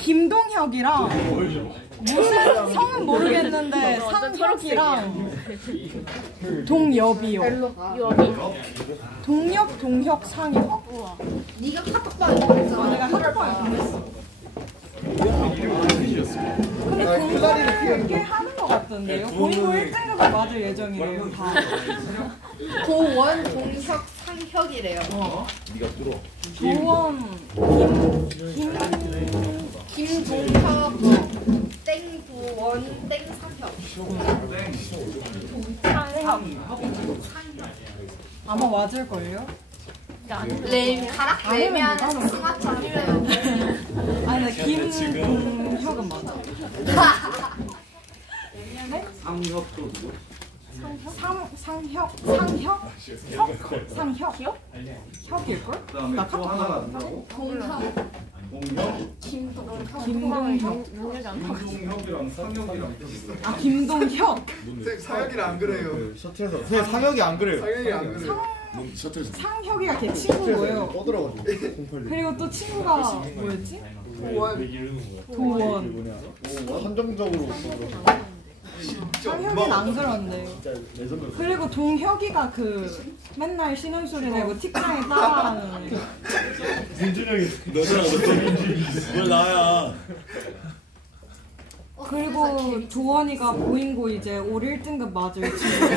김동혁이랑 무슨 성은 모르겠는데 상혁이랑 동엽이요. 동혁, 상혁. 네가 카톡방에 보냈잖아. 내가 카톡방에 보냈어. 근데 공부를 꽤 하는 것 같던데요? 본인도 1등급을 맞을 예정이래요, 다. 도원, 동혁, 상혁이래요. 네가 들어. 도원, 김동혁, 땡도원, 땡상혁. 아마 맞을걸요? 가락 내면 스마트폰이래요. 아니, 김동혁은 맞아. 상혁도 누구? 상혁? 혁일걸? 그다음에 또 하나가 누구라고? 김동혁이랑 상혁이랑 아, 김동혁. 상혁이랑 안 그래요. 셔틀에서 선생님 상혁이 안 그래요. 상혁이 안 그래요. 상혁이가 걔 친구고요. 떠들어가지고. 그리고 또 친구가 뭐였지? 도원. 한정적으로 상혁이는 안 그런데. 그리고 동혁이가 그 맨날 신음소리 내고 틱장에 따라하는. 민준형이 왜 나야? 그리고 도원이가 보잉고 이제 올 1등급 맞을 친구.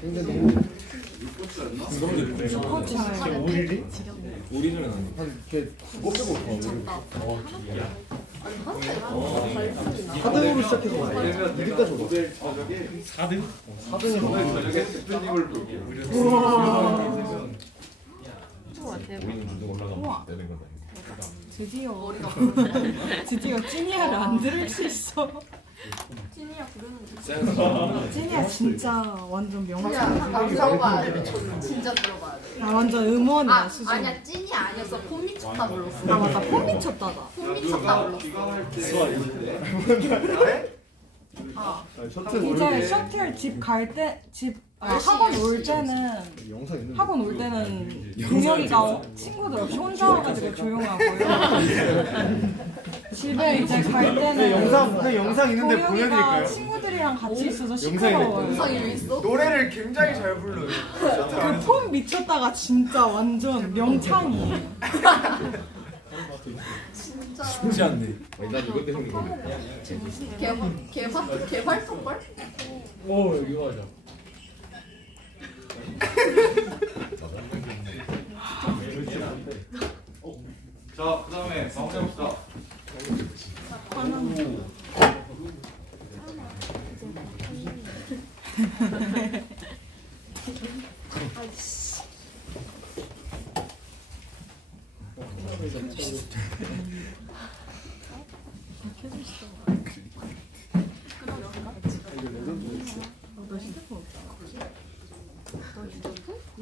근데 너무 스포츠하는. 우리는 안 한걔 그거 빼고 하등으로 시작해서 2등까지 모델 저녁에 4등? 4등이 모델 저녁에 대표님을 볼게요. 우리는 무슨 올라가면 되는 건 아니고. 드디어 찐이야를 안 들을 수 있어. 찐이야 부르는 찐이야 진짜 완전 명장. 들어봐야 돼. 진짜 들어봐야 돼. 나 완전 음원이야 수준. 아니야 찐이 아니었어. 폼 미쳤다 불렀어. 아 맞다 폼 미쳤다다. 폼 미쳤다 불렀어. 이제 셔틀 집 갈 때 학원 올 때는 영상 있는데 학원 올 때는 동혁이가 친구들 없이 혼자 와가지고 조용하고요. 집에 이제 갈 때는 영상 있는데 동혁이가 보여드릴까요? 친구들이랑 같이 있어서 영상이 시끄러워요. 영상이 왜 있어? 노래를 굉장히 잘 불러요. 그 폼 미쳤다가 진짜 완전 명창이에요. 쉽지 않네. 나 이것 때문에 개활동걸? 오 여기 맞아. 자, 그 다음에 방송 해봅시다.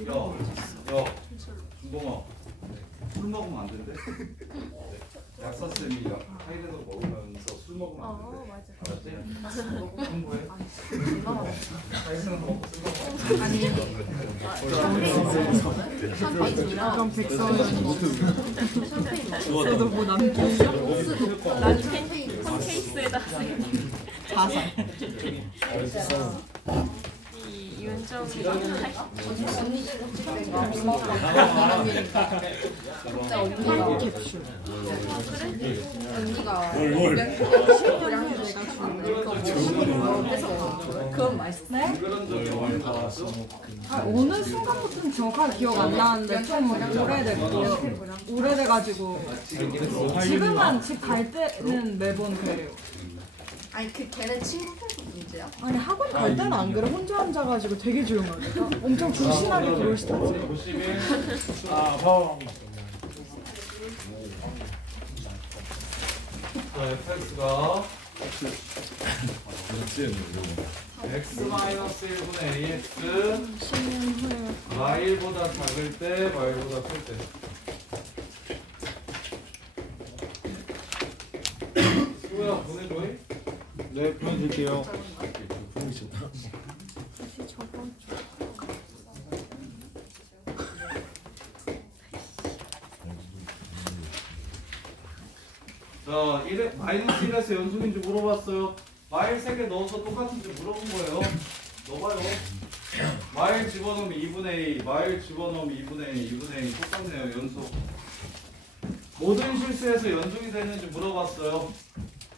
야, 준봉아, 술 먹으면 안 된대. 약사쌤이 하이레더 먹으면서 술 먹으면 안 된대. 알았지? 공부해. 하이레더 먹고 술 먹으면 안 돼. 그럼 백서도 뭐 남기죠? 난 팬케이스에다 자살. 윤정이 캡슐. 언니가 그건 맛있어. 네? 어느 순간부터는 정확하게 기억 안 나는데 좀 오래돼가지고 지금은 집 갈 때는 매번 그래요. 아니 걔네 친구들도 문제야? 아니 학원 갈 때는 안 그래. 혼자 앉아가지고 되게 조용하게 엄청 조신하게 들어올 스타지. 자, fx가 x-1분의 ax y보다 작을 때 y보다 클 때. 수호야 보내줘. 네 보여드릴게요. 자, 마이너스 1에서 연속인지 물어봤어요. 마일 3개 넣어서 똑같은지 물어본 거예요. 넣어봐요. 마일 집어넣으면 2분의 2, 마일 집어넣으면 2분의 2, 2분의 2 똑같네요. 연속. 모든 실수에서 연속이 되는지 물어봤어요.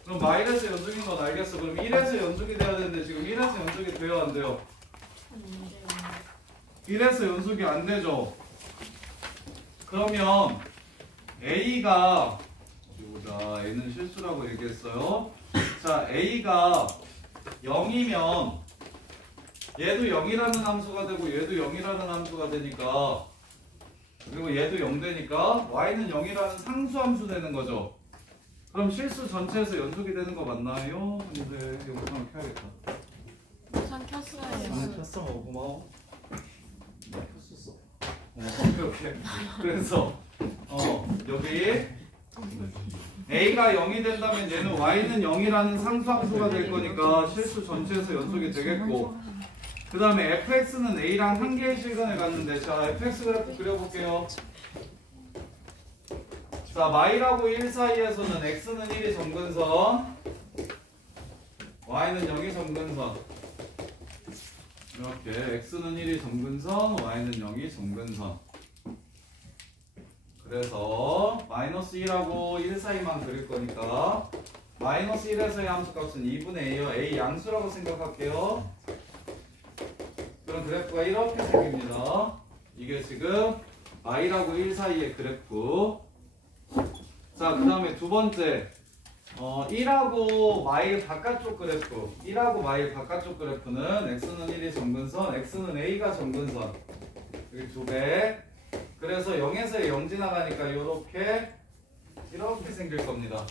그럼 마일에서 연속인 건 알겠어. 그럼 1에서 연속이 돼야 되는데 지금 1에서 연속이 돼요, 안 돼요? 1에서 연속이 안 되죠. 그러면 A가 보자, A는 실수라고 얘기했어요. 자, A가 0이면 얘도 0이라는 함수가 되고 얘도 0이라는 함수가 되니까, 그리고 얘도 0 되니까 y는 0이라는 상수함수 되는 거죠. 그럼 실수 전체에서 연속이 되는 거 맞나요? 근데 영상을 켜야겠다. 영상 켰어요. 켰어. 고마워. 나 켰었어. 오케이. 그래서 여기 A가 0이 된다면 얘는 y는 0이라는 상수함수가 될 거니까 실수 전체에서 연속이 되겠고, 그 다음에 fx는 a랑 한 개의 실근을 갖는데, 자, fx 그래프 그려볼게요. 자, y하고 1 사이에서는 x는 1이 점근선, y는 0이 점근선. 이렇게 x는 1이 점근선, y는 0이 점근선. 그래서 마이너스 1하고 1 사이만 그릴 거니까 마이너스 1에서의 함수값은 2분의 a요. a 양수라고 생각할게요. 그럼 그래프가 이렇게 생깁니다. 이게 지금 y하고 1 사이의 그래프. 자, 그 다음에 두 번째 1하고 마일 바깥쪽 그래프. 1하고 마일 바깥쪽 그래프는 x는 1이 점근선, x는 a가 점근선. 여기 두 배. 그래서 0에서 0 지나가니까 이렇게 생길 겁니다.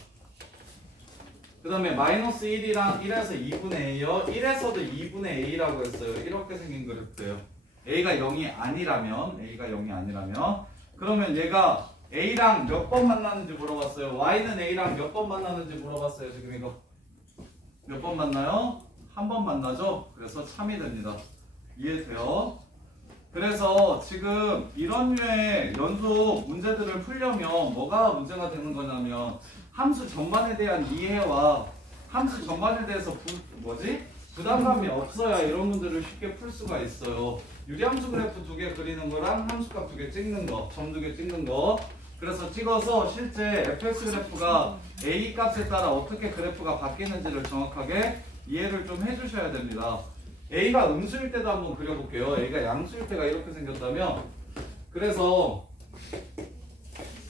그 다음에 마이너스 1이랑 1에서 2분의 a요. 1에서도 2분의 a라고 했어요. 이렇게 생긴 그래프예요. a가 0이 아니라면, 그러면 얘가 a랑 몇 번 만나는지 물어봤어요. y는 a랑 몇 번 만나는지 물어봤어요. 지금 이거 몇 번 만나요? 한 번 만나죠? 그래서 참이 됩니다. 이해돼요? 그래서 지금 이런 류의 연속 문제들을 풀려면 뭐가 문제가 되는 거냐면, 함수 전반에 대한 이해와 함수 전반에 대해서 부담감이 없어야 이런 문제를 쉽게 풀 수가 있어요. 유리함수 그래프 2개 그리는 거랑 함수값 2개 찍는 거, 점 2개 찍는 거. 그래서 찍어서 실제 fx 그래프가 a 값에 따라 어떻게 그래프가 바뀌는지를 정확하게 이해를 좀 해주셔야 됩니다. a가 음수일 때도 한번 그려볼게요. a가 양수일 때가 이렇게 생겼다면, 그래서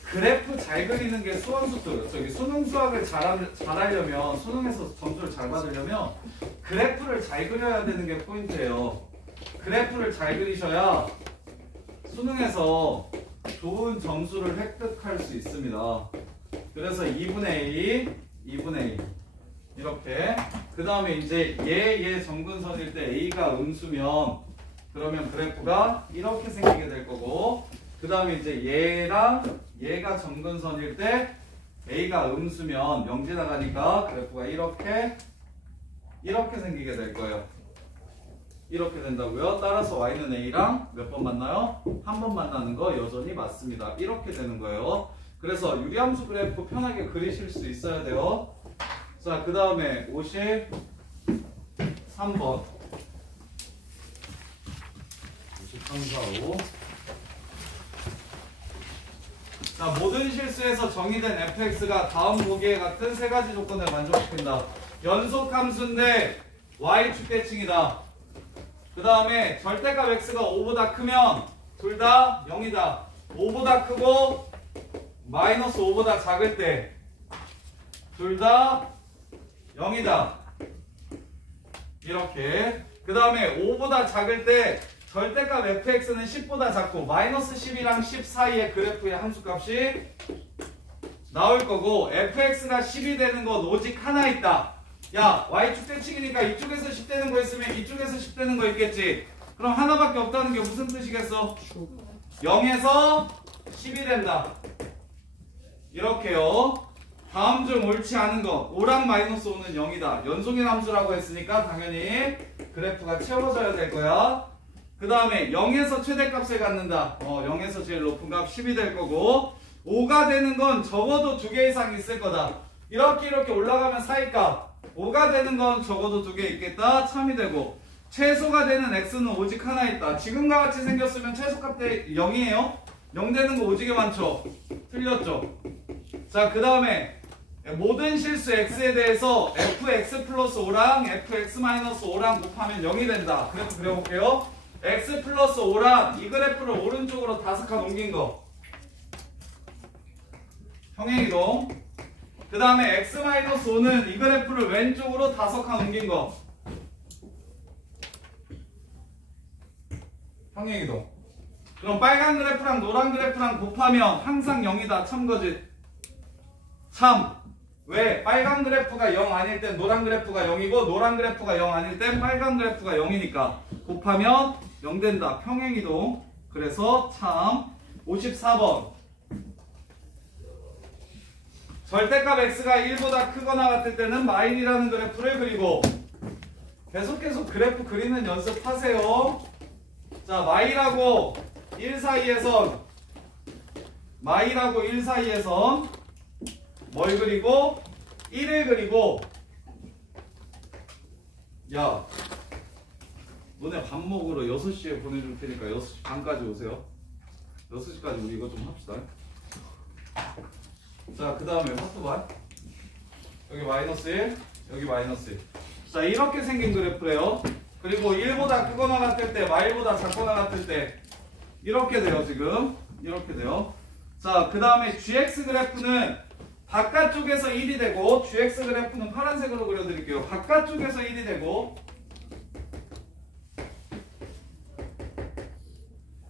그래프 잘 그리는 게 수원수투. 저기 수능 수학을 잘하려면, 수능에서 점수를 잘 받으려면 그래프를 잘 그려야 되는 게 포인트예요. 그래프를 잘 그리셔야 수능에서 좋은 점수를 획득할 수 있습니다. 그래서 2분의 2 이렇게. 그 다음에 이제 얘 점근선일 때 a가 음수면 그러면 그래프가 이렇게 생기게 될 거고, 그 다음에 이제 얘랑 얘가 점근선일 때 a가 음수면 0 지나가니까 그래프가 이렇게 생기게 될 거예요. 이렇게 된다고요. 따라서 y는 a랑 몇 번 만나요? 한 번 만나는 거 여전히 맞습니다. 이렇게 되는 거예요. 그래서 유리함수 그래프 편하게 그리실 수 있어야 돼요. 자, 그 다음에 53번 53, 4, 5. 자, 모든 실수에서 정의된 fx가 다음 보기에 같은 세 가지 조건을 만족시킨다. 연속함수인데 y축대칭이다. 그 다음에 절대값 x가 5보다 크면 둘 다 0이다. 5보다 크고 마이너스 5보다 작을 때 둘 다 0이다. 이렇게. 그 다음에 5보다 작을 때 절대값 fx는 10보다 작고 마이너스 10이랑 10 사이의 그래프의 함수값이 나올 거고, fx가 10이 되는 건 오직 하나 있다. 야, y축대칭이니까 이쪽에서 10 되는 거 있으면 이쪽에서 10 되는 거 있겠지. 그럼 하나밖에 없다는 게 무슨 뜻이겠어? 0에서 10이 된다. 이렇게요. 다음 중 옳지 않은 것. 5랑 마이너스 5는 0이다. 연속인 함수라고 했으니까 당연히 그래프가 채워져야 될 거야. 그 다음에 0에서 최대값을 갖는다. 0에서 제일 높은 값 10이 될 거고, 5가 되는 건 적어도 2개 이상 있을 거다. 이렇게 올라가면 사이값 5가 되는 건 적어도 2개 있겠다. 참이 되고 최소가 되는 x는 오직 하나 있다. 지금과 같이 생겼으면 최소값 대 0이에요. 0 되는 거 오지게 많죠. 틀렸죠. 자, 그 다음에 모든 실수 x에 대해서 fx 플러스 5랑 fx 마이너스 5랑 곱하면 0이 된다. 그래프 그려볼게요. x 플러스 5랑 이 그래프를 오른쪽으로 5칸 옮긴 거 평행이동. 그 다음에 x 마이너스 5는 이 그래프를 왼쪽으로 5칸 옮긴 거 평행이동. 그럼 빨간 그래프랑 노란 그래프랑 곱하면 항상 0이다. 참거지. 참. 왜? 빨간 그래프가 0 아닐 땐 노란 그래프가 0이고 노란 그래프가 0 아닐 땐 빨간 그래프가 0이니까 곱하면 0 된다. 평행이동. 그래서 참. 54번. 절대값 x가 1보다 크거나 같을 때는 마일이라는 그래프를 그리고 계속 그래프 그리는 연습하세요. 자, 마일하고 1 사이에선 뭘 그리고 1을 그리고 야 너네 밥 먹으러 6시에 보내줄 테니까 6시 반까지 오세요. 6시까지 우리 이거 좀 합시다. 자, 그 다음에 화투발 여기 마이너스 1 여기 마이너스 1. 자, 이렇게 생긴 그래프래요. 그리고 1보다 크거나 같을 때 마일보다 작거나 같을 때 이렇게 돼요. 지금 이렇게 돼요. 자, 그 다음에 gx 그래프는 바깥쪽에서 1이 되고 gx 그래프는 파란색으로 그려드릴게요. 바깥쪽에서 1이 되고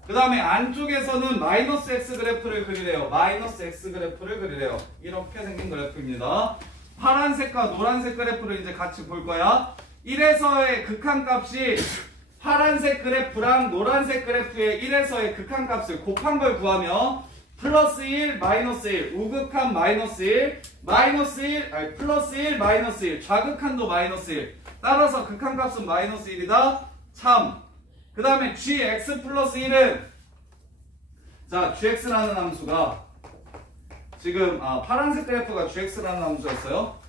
그 다음에 안쪽에서는 마이너스 x 그래프를 그리래요. 마이너스 x 그래프를 그리래요. 이렇게 생긴 그래프입니다. 파란색과 노란색 그래프를 이제 같이 볼 거야. 1에서의 극한값이 파란색 그래프랑 노란색 그래프의 1에서의 극한값을 곱한 걸 구하면 플러스 1, 마이너스 1, 우극한 마이너스 1, 마이너스 1, 아니 플러스 1, 마이너스 1, 좌극한도 마이너스 1. 따라서 극한값은 마이너스 1이다. 참. 그 다음에 gx 플러스 1은 자, gx라는 함수가 지금 파란색 그래프가 gx라는 함수였어요.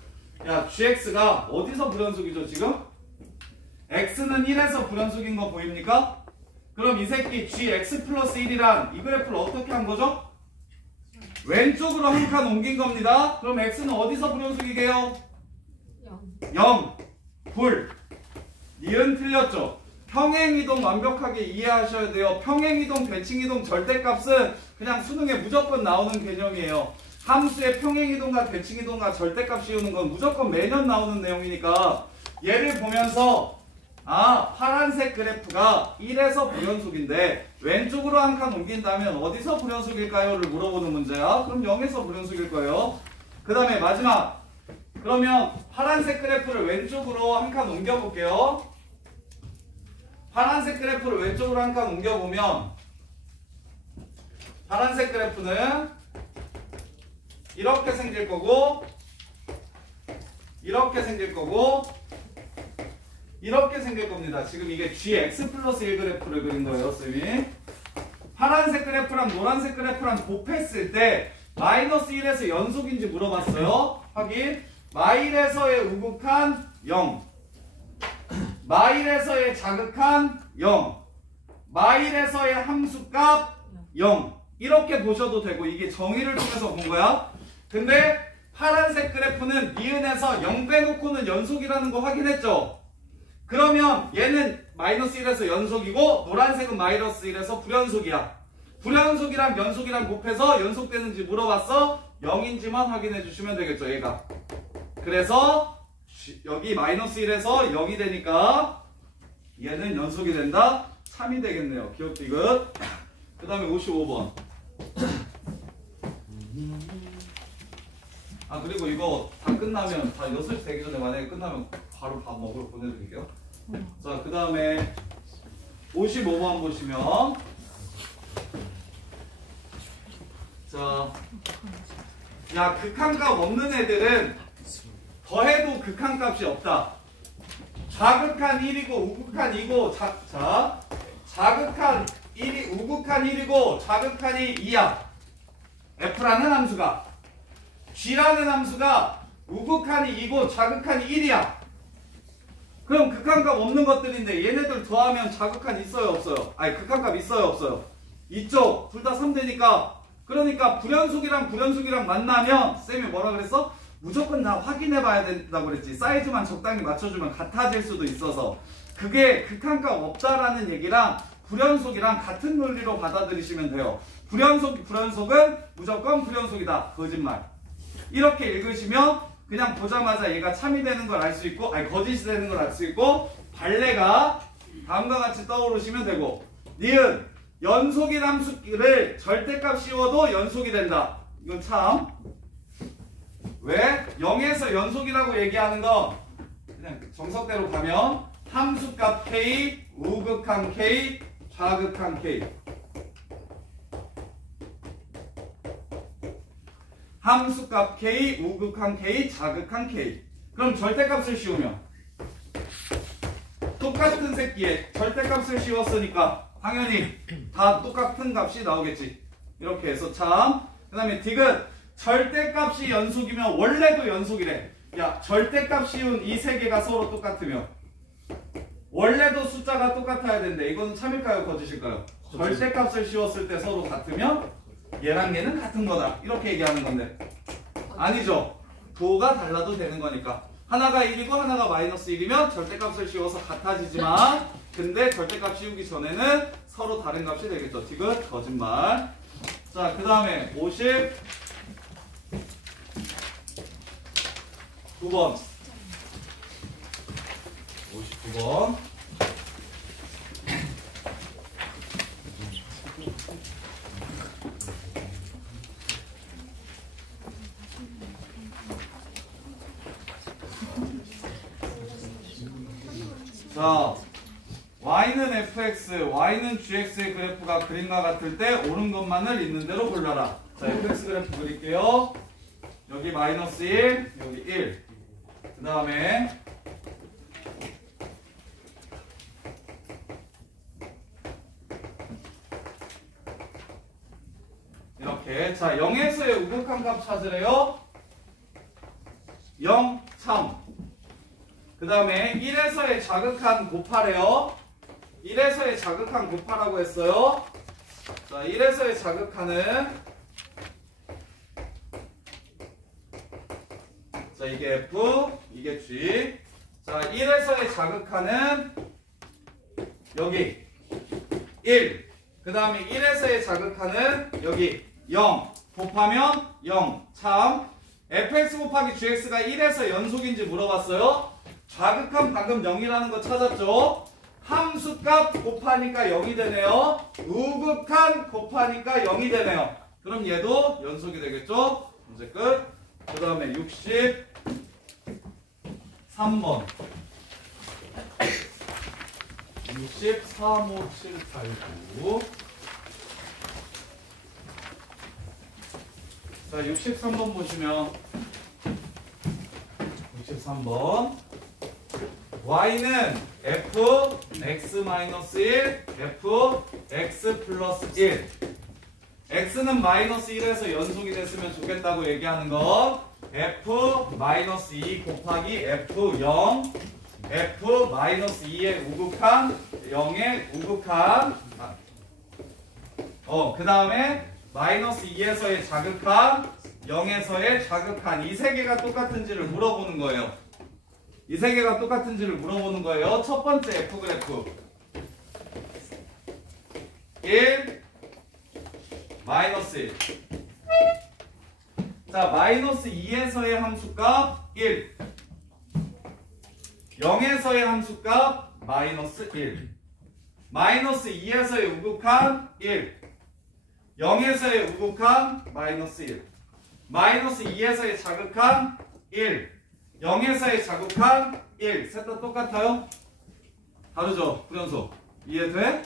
야, gx가 어디서 불연속이죠 지금? x는 1에서 불연속인 거 보입니까? 그럼 이 새끼 gx 플러스 1이란 이 그래프를 어떻게 한 거죠? 왼쪽으로 한 칸 옮긴 겁니다. 그럼 x는 어디서 불연속이게요? 0. 불. 니은 틀렸죠? 평행이동 완벽하게 이해하셔야 돼요. 평행이동, 대칭이동, 절대값은 그냥 수능에 무조건 나오는 개념이에요. 함수의 평행이동과 대칭이동과 절대값 씌우는 건 무조건 매년 나오는 내용이니까 얘를 보면서 파란색 그래프가 1에서 불연속인데 왼쪽으로 한 칸 옮긴다면 어디서 불연속일까요?를 물어보는 문제야. 그럼 0에서 불연속일 거예요. 그 다음에 마지막. 그러면 파란색 그래프를 왼쪽으로 한 칸 옮겨볼게요. 파란색 그래프를 왼쪽으로 한 칸 옮겨보면 파란색 그래프는 이렇게 생길 거고 이렇게 생길 거고 이렇게 생길 겁니다. 지금 이게 gx 플러스 1 그래프를 그린 거예요, 쌤이. 파란색 그래프랑 노란색 그래프랑 곱했을 때 마이너스 1에서 연속인지 물어봤어요. 확인. 마일에서의 우극한 0, 마일에서의 자극한 0, 마일에서의 함수값 0. 이렇게 보셔도 되고 이게 정의를 통해서 본 거야. 근데 파란색 그래프는 니은에서 0 빼놓고는 연속이라는 거 확인했죠? 그러면 얘는 마이너스 1에서 연속이고 노란색은 마이너스 1에서 불연속이야. 불연속이랑 연속이랑 곱해서 연속되는지 물어봤어. 0인지만 확인해 주시면 되겠죠, 얘가. 그래서 여기 마이너스 1에서 0이 되니까 얘는 연속이 된다. 3이 되겠네요. 기억 디귿. 그 다음에 55번. 그리고 이거 다 끝나면 다 6시 되기 전에 만약에 끝나면 바로 밥 먹으러 보내드릴게요. 자, 그 다음에 55번 보시면 자, 야, 극한값 없는 애들은 더해도 극한값이 없다. 자극한 1이고 우극한 2고 자극한 1이 우극한 1이고 자극한이 2야. F라는 함수가 G라는 함수가 우극한이 2고 자극한이 1이야. 그럼 극한값 없는 것들인데 얘네들 더하면 자극한 있어요 없어요? 아니 극한값 있어요 없어요? 이쪽 둘 다 3되니까 그러니까 불연속이랑 만나면 쌤이 뭐라 그랬어? 무조건 다 확인해 봐야 된다고 그랬지. 사이즈만 적당히 맞춰주면 같아질 수도 있어서 그게 극한값 없다라는 얘기랑 불연속이랑 같은 논리로 받아들이시면 돼요. 불연속은 무조건 불연속이다. 거짓말. 이렇게 읽으시면 그냥 보자마자 얘가 참이 되는 걸 알 수 있고 아니 거짓이 되는 걸 알 수 있고 발레가 다음과 같이 떠오르시면 되고 니은 연속인 함수를 절대값 씌워도 연속이 된다. 이건 참 왜? 0에서 연속이라고 얘기하는 건 그냥 정석대로 가면 함수값 K, 우극한 K, 좌극한 K 함수값 K, 우극한 K, 자극한 K. 그럼 절대값을 씌우면 똑같은 새끼에 절대값을 씌웠으니까 당연히 다 똑같은 값이 나오겠지. 이렇게 해서 참. 그 다음에 디귿 절대값이 연속이면 원래도 연속이래. 야 절대값 씌운 이 세 개가 서로 똑같으면 원래도 숫자가 똑같아야 되는데 이거는 참일까요 거짓일까요? 절대값을 씌웠을 때 서로 같으면 얘랑 얘는 같은 거다. 이렇게 얘기하는 건데 아니죠. 도가 달라도 되는 거니까 하나가 1이고 하나가 마이너스 1이면 절대값을 씌워서 같아지지만 근데 절대값 씌우기 전에는 서로 다른 값이 되겠죠. 디귿 거짓말. 자 그 다음에 59번 자, y는 fx, y는 gx의 그래프가 그림과 같을 때 옳은 것만을 있는 대로 골라라. 자, fx 그래프 그릴게요. 여기 마이너스 1, 여기 1. 그 다음에 이렇게. 자, 0에서의 우극한 값 찾으래요. 0, 3. 그 다음에 1에서의 자극한 곱하래요. 1에서의 자극한 곱하라고 했어요. 자, 1에서의 자극한은 자, 이게 F, 이게 G. 자, 1에서의 자극한은 여기 1. 그 다음에 1에서의 자극한은 여기 0. 곱하면 0. 참. fx 곱하기 gx가 1에서 연속인지 물어봤어요. 자극한 방금 0이라는 거 찾았죠? 함수값 곱하니까 0이 되네요. 우극한 곱하니까 0이 되네요. 그럼 얘도 연속이 되겠죠? 문제 끝. 그 다음에 63번 63, 5, 7, 8, 9. 자, 63번 보시면 63번 y는 f x-1 f x 플러스 1 x는 마이너스 1에서 연속이 됐으면 좋겠다고 얘기하는 건 f-2 곱하기 f0 f-2의 우극한 0의 우극한 그 다음에 마이너스 2에서의 자극한 0에서의 자극한 이 세 개가 똑같은지를 물어보는 거예요. 이 세 개가 똑같은지를 물어보는 거예요. 첫 번째 F 그래프 1 마이너스 1. 자, 마이너스 2에서의 함수값 1 0에서의 함수값 마이너스 1 마이너스 2에서의 우극한 1 0에서의 우극한 마이너스 1 마이너스 2에서의 자극한 1 0에서의 자극한 1 셋 다 똑같아요? 다르죠? 불연속 이해돼?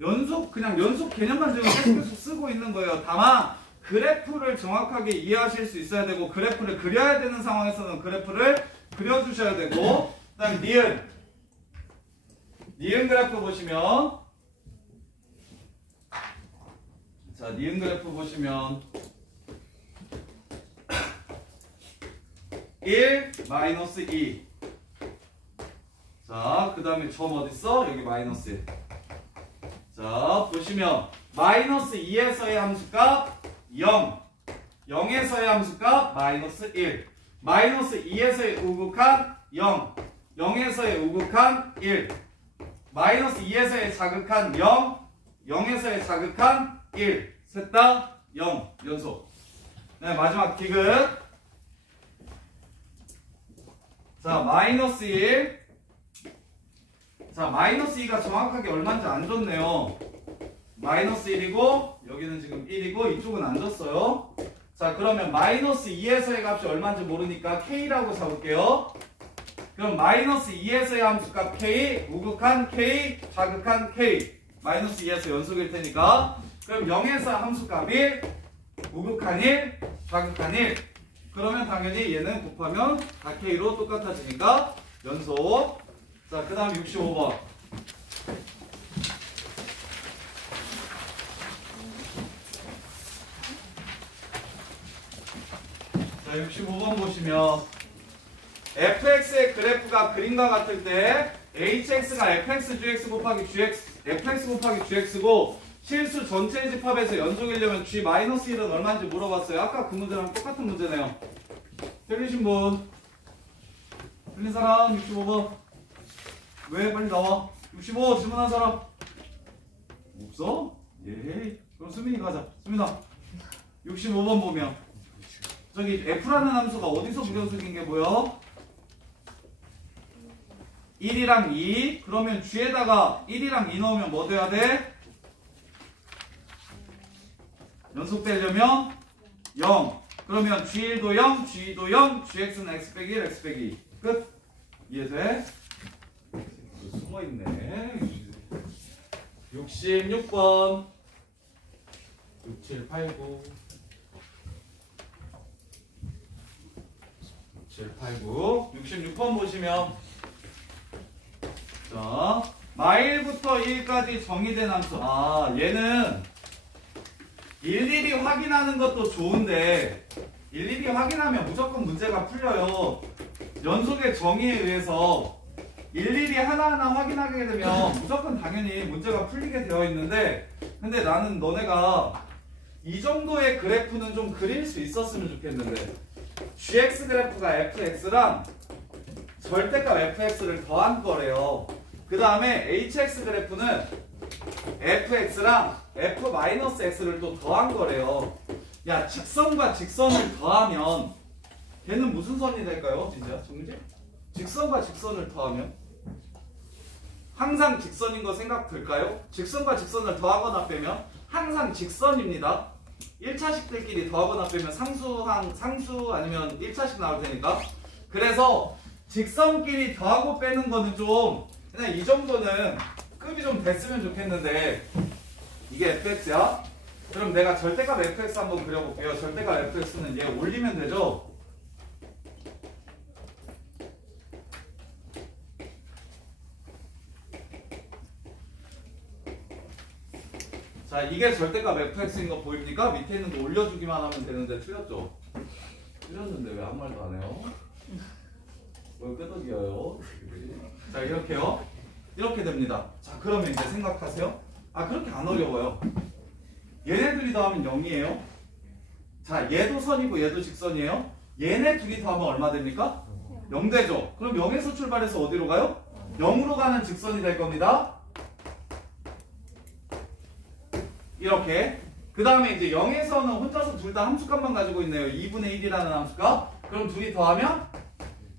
연속 그냥 연속 개념만 지금 계속 쓰고 있는 거예요. 다만 그래프를 정확하게 이해하실 수 있어야 되고 그래프를 그려야 되는 상황에서는 그래프를 그려주셔야 되고 그 다음에 니은 그래프 보시면 자, 니은 그래프 보시면 1 1, 마이너스 2. 자, 그 다음에 점 어딨어? 여기 마이너스 1. 자, 보시면 마이너스 2에서의 함수값 0, 0에서의 함수값 마이너스 1, 마이너스 2에서의 우극한 0, 0에서의 우극한 1, 마이너스 2에서의 자극한 0, 0에서의 자극한 1. 셋 다 0. 연속. 네, 마지막 디귿. 자, 마이너스 1. 자, 마이너스 2가 정확하게 얼마인지 안 줬네요. 마이너스 1이고 여기는 지금 1이고 이쪽은 안 줬어요. 자, 그러면 마이너스 2에서의 값이 얼마인지 모르니까 K라고 잡을게요. 그럼 마이너스 2에서의 함수값 K, 우극한 K, 자극한 K. 마이너스 2에서 연속일 테니까. 그럼 0에서 함수값 1, 우극한 1, 자극한 1. 그러면 당연히 얘는 곱하면 다 K로 똑같아지니까 연속. 자, 그 다음 65번. 자, 65번 보시면 fx의 그래프가 그림과 같을 때 hx가 fx 곱하기 gx고 실수 전체 집합에서 연속이려면 g-1은 얼마인지 물어봤어요. 아까 그 문제랑 똑같은 문제네요. 틀리신 분? 틀린 사람 65번. 왜? 빨리 나와. 65 질문한 사람? 없어? 예. 그럼 수민이 가자. 수민아. 65번 보면 저기 f라는 함수가 어디서 무경수인 게 보여? 1이랑 2. 그러면 g에다가 1이랑 2 넣으면 뭐 돼야 돼? 연속되려면 0. 그러면 g1도 0, g2도 0, gx는 x 빼기 1, x 빼기 2. 끝? 이해돼? 숨어있네. 66번. 6, 7, 8, 9. 6, 7, 8, 9. 66번 보시면 자, 마일부터 1까지 정의된 함수. 아, 얘는 일일이 확인하는 것도 좋은데 일일이 확인하면 무조건 문제가 풀려요. 연속의 정의에 의해서 일일이 하나하나 확인하게 되면 무조건 당연히 문제가 풀리게 되어 있는데, 근데 나는 너네가 이 정도의 그래프는 좀 그릴 수 있었으면 좋겠는데, gx 그래프가 fx랑 절대값 fx를 더한 거래요. 그 다음에 hx 그래프는 fx랑 f-x를 또 더한 거래요. 야, 직선과 직선을 더하면 걔는 무슨 선이 될까요? 진짜 정지? 직선과 직선을 더하면 항상 직선인 거 생각 들까요? 직선과 직선을 더하거나 빼면 항상 직선입니다. 1차식들끼리 더하거나 빼면 상수 아니면 1차식 나올 테니까. 그래서 직선끼리 더하고 빼는 거는 좀 그냥 이 정도는 급이 좀 됐으면 좋겠는데, 이게 fx야? 그럼 내가 절대값 fx 한번 그려볼게요. 절대값 fx는 얘 올리면 되죠? 자, 이게 절대값 fx인 거 보입니까? 밑에 있는 거 올려주기만 하면 되는데 틀렸죠? 틀렸는데 왜 아무 말도 안 해요? 왜 끄덕여요? 자, 이렇게요. 이렇게 됩니다. 자, 그러면 이제 생각하세요. 아, 그렇게 안 어려워요. 얘네 둘이 더하면 0이에요. 자, 얘도 선이고 얘도 직선이에요. 얘네 둘이 더하면 얼마 됩니까? 0 되죠. 그럼 0에서 출발해서 어디로 가요? 0으로 가는 직선이 될 겁니다. 이렇게. 그 다음에 이제 0에서는 혼자서 둘 다 함수값만 가지고 있네요. 2분의 1이라는 함수값. 그럼 둘이 더하면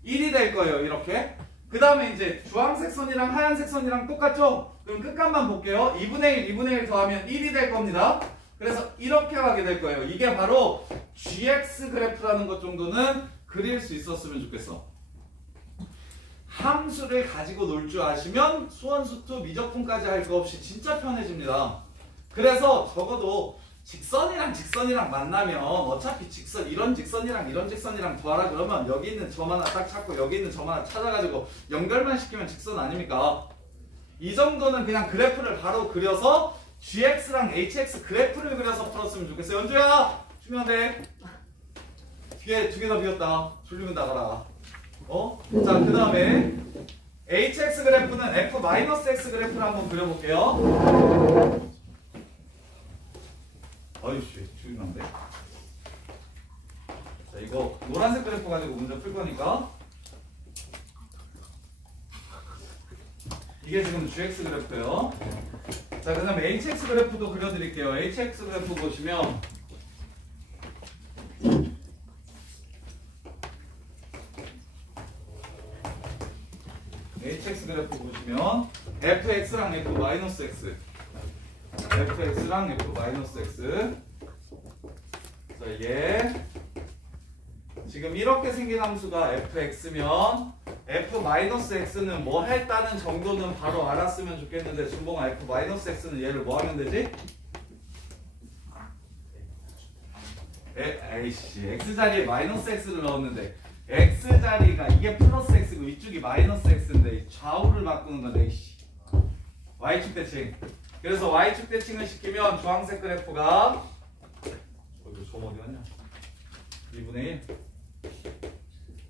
1이 될 거예요. 이렇게. 그 다음에 이제 주황색 선이랑 하얀색 선이랑 똑같죠? 그럼 끝값만 볼게요. 2분의 1, 2분의 1 더하면 1이 될 겁니다. 그래서 이렇게 가게 될 거예요. 이게 바로 gx 그래프라는 것 정도는 그릴 수 있었으면 좋겠어. 함수를 가지고 놀 줄 아시면 수원수투 미적분까지 할 거 없이 진짜 편해집니다. 그래서 적어도 직선이랑 직선이랑 만나면 어차피 직선 이런 직선이랑 이런 직선이랑 더하라 그러면 여기 있는 점 하나 딱 찾고 여기 있는 점 하나 찾아가지고 연결만 시키면 직선 아닙니까? 이 정도는 그냥 그래프를 바로 그려서 gx랑 hx 그래프를 그려서 풀었으면 좋겠어요. 연주야! 주면 돼. 두 개 다 비었다. 졸리면 나가라. 자, 그 다음에 hx 그래프는 f-x 그래프를 한번 그려볼게요. 아이씨, 죽이면 안 돼. 자, 이거 노란색 그래프 가지고 문제 풀 거니까. 이게 지금 gx 그래프예요. 자, 그 다음에 hx 그래프도 그려드릴게요. hx 그래프 보시면 hx 그래프 보시면 fx랑 f-x fx랑 f-x 자, 얘 지금 이렇게 생긴 함수가 fx면 f-x는 뭐 했다는 정도는 바로 알았으면 좋겠는데 준봉아 f-x는 얘를 뭐 하면 되지? 에이씨 x자리에 마이너스 x를 넣었는데 x자리가 이게 플러스 x고 이쪽이 마이너스 x인데 좌우를 바꾸는 건데 이씨 y축 대칭 그래서 y축 대칭을 시키면 주황색 그래프가 점 어디 갔냐 2분의 1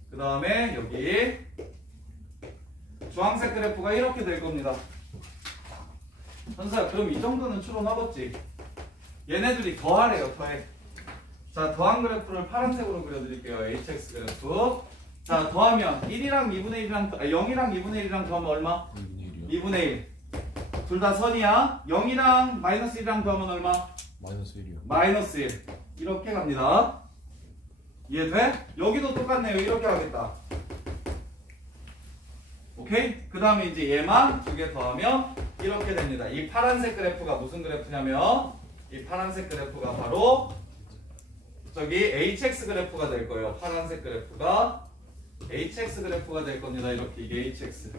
그 다음에 여기 주황색 그래프가 이렇게 될 겁니다. 선수야 그럼 이 정도는 추론하겠지. 얘네들이 더하래요. 더해. 자 더한 그래프를 파란색으로 그려드릴게요. hx 그래프. 자 더하면 1이랑 2분의 1이랑 0이랑 2분의 1이랑 더하면 얼마? 2분의 1. 둘 다 선이야. 0이랑 마이너스 1이랑 더하면 얼마? 마이너스 1이요. 마이너스 1. 이렇게 갑니다. 이해돼? 여기도 똑같네요. 이렇게 하겠다. 오케이? 그 다음에 이제 얘만 두 개 더하면 이렇게 됩니다. 이 파란색 그래프가 무슨 그래프냐면 이 파란색 그래프가 바로 저기 hx 그래프가 될 거예요. 파란색 그래프가 hx 그래프가 될 겁니다. 이렇게 이게 hx.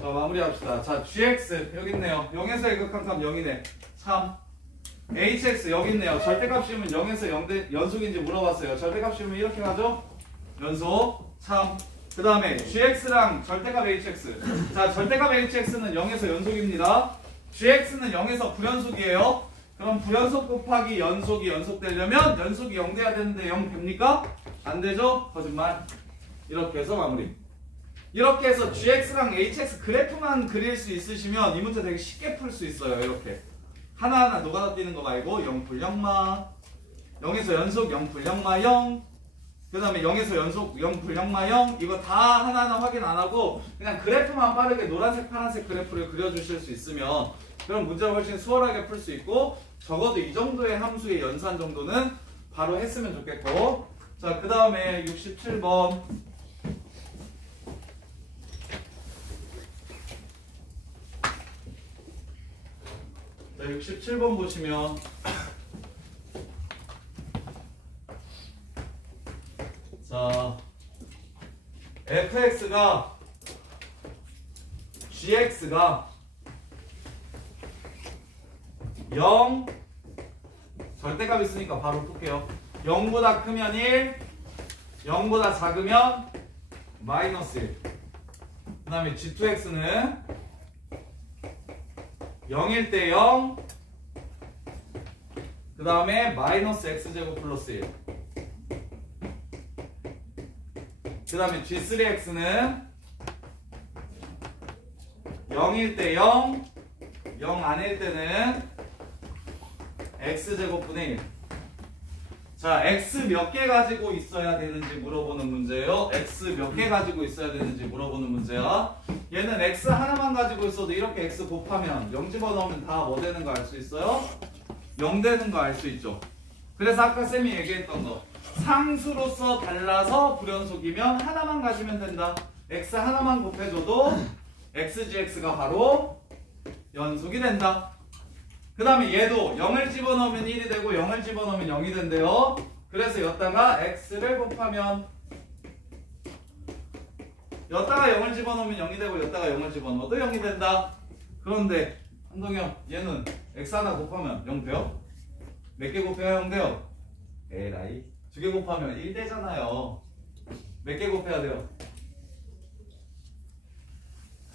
자 마무리합시다. 자 gx 여기 있네요. 0에서 1극한 값 0이네. 3. hx 여기 있네요. 절대값 씌우면 0에서 0대 연속인지 물어봤어요. 절대값 씌우면 이렇게 가죠? 연속 3. 그 다음에 gx랑 절대값 hx. 자 절대값 hx는 0에서 연속입니다. gx는 0에서 불연속이에요. 그럼 불연속 곱하기 연속이 연속되려면 연속이 0 돼야 되는데 0 됩니까? 안 되죠? 거짓말. 이렇게 해서 마무리. 이렇게 해서 gx랑 hx 그래프만 그릴 수 있으시면 이 문제 되게 쉽게 풀 수 있어요. 이렇게 하나하나 노가다 뛰는 거 말고 0풀 0마 0에서 연속 0풀 0마 0 그 다음에 0에서 연속 0풀 0마 0 이거 다 하나하나 확인 안 하고 그냥 그래프만 빠르게 노란색 파란색 그래프를 그려주실 수 있으면 그럼 문제를 훨씬 수월하게 풀 수 있고 적어도 이 정도의 함수의 연산 정도는 바로 했으면 좋겠고 자 그 다음에 67번 자 67번 보시면 자 fx가 gx가 0 절대값 있으니까 바로 풀게요. 0보다 크면 1 0보다 작으면 마이너스 1 그 다음에 g2x는 0일 때 0 그 다음에 마이너스 x제곱 플러스 1 그 다음에 g3x는 0일 때 0 0 아닐 때는 x제곱분의 1 자 x 몇 개 가지고 있어야 되는지 물어보는 문제예요. x 몇 개 가지고 있어야 되는지 물어보는 문제야. 얘는 x 하나만 가지고 있어도 이렇게 x 곱하면 0 집어넣으면 다 뭐 되는 거 알 수 있어요? 0 되는 거 알 수 있죠. 그래서 아까 쌤이 얘기했던 거 상수로서 달라서 불연속이면 하나만 가지면 된다. x 하나만 곱해줘도 xgx가 바로 연속이 된다. 그 다음에 얘도 0을 집어넣으면 1이 되고 0을 집어넣으면 0이 된대요. 그래서 여기다가 x를 곱하면 여기다가 0을 집어넣으면 0이 되고 여기다가 0을 집어넣어도 0이 된다. 그런데 한동현 얘는 x 하나 곱하면 0 돼요? 몇 개 곱해야 0 돼요? 에라이 2개 곱하면 1 되잖아요. 몇 개 곱해야 돼요?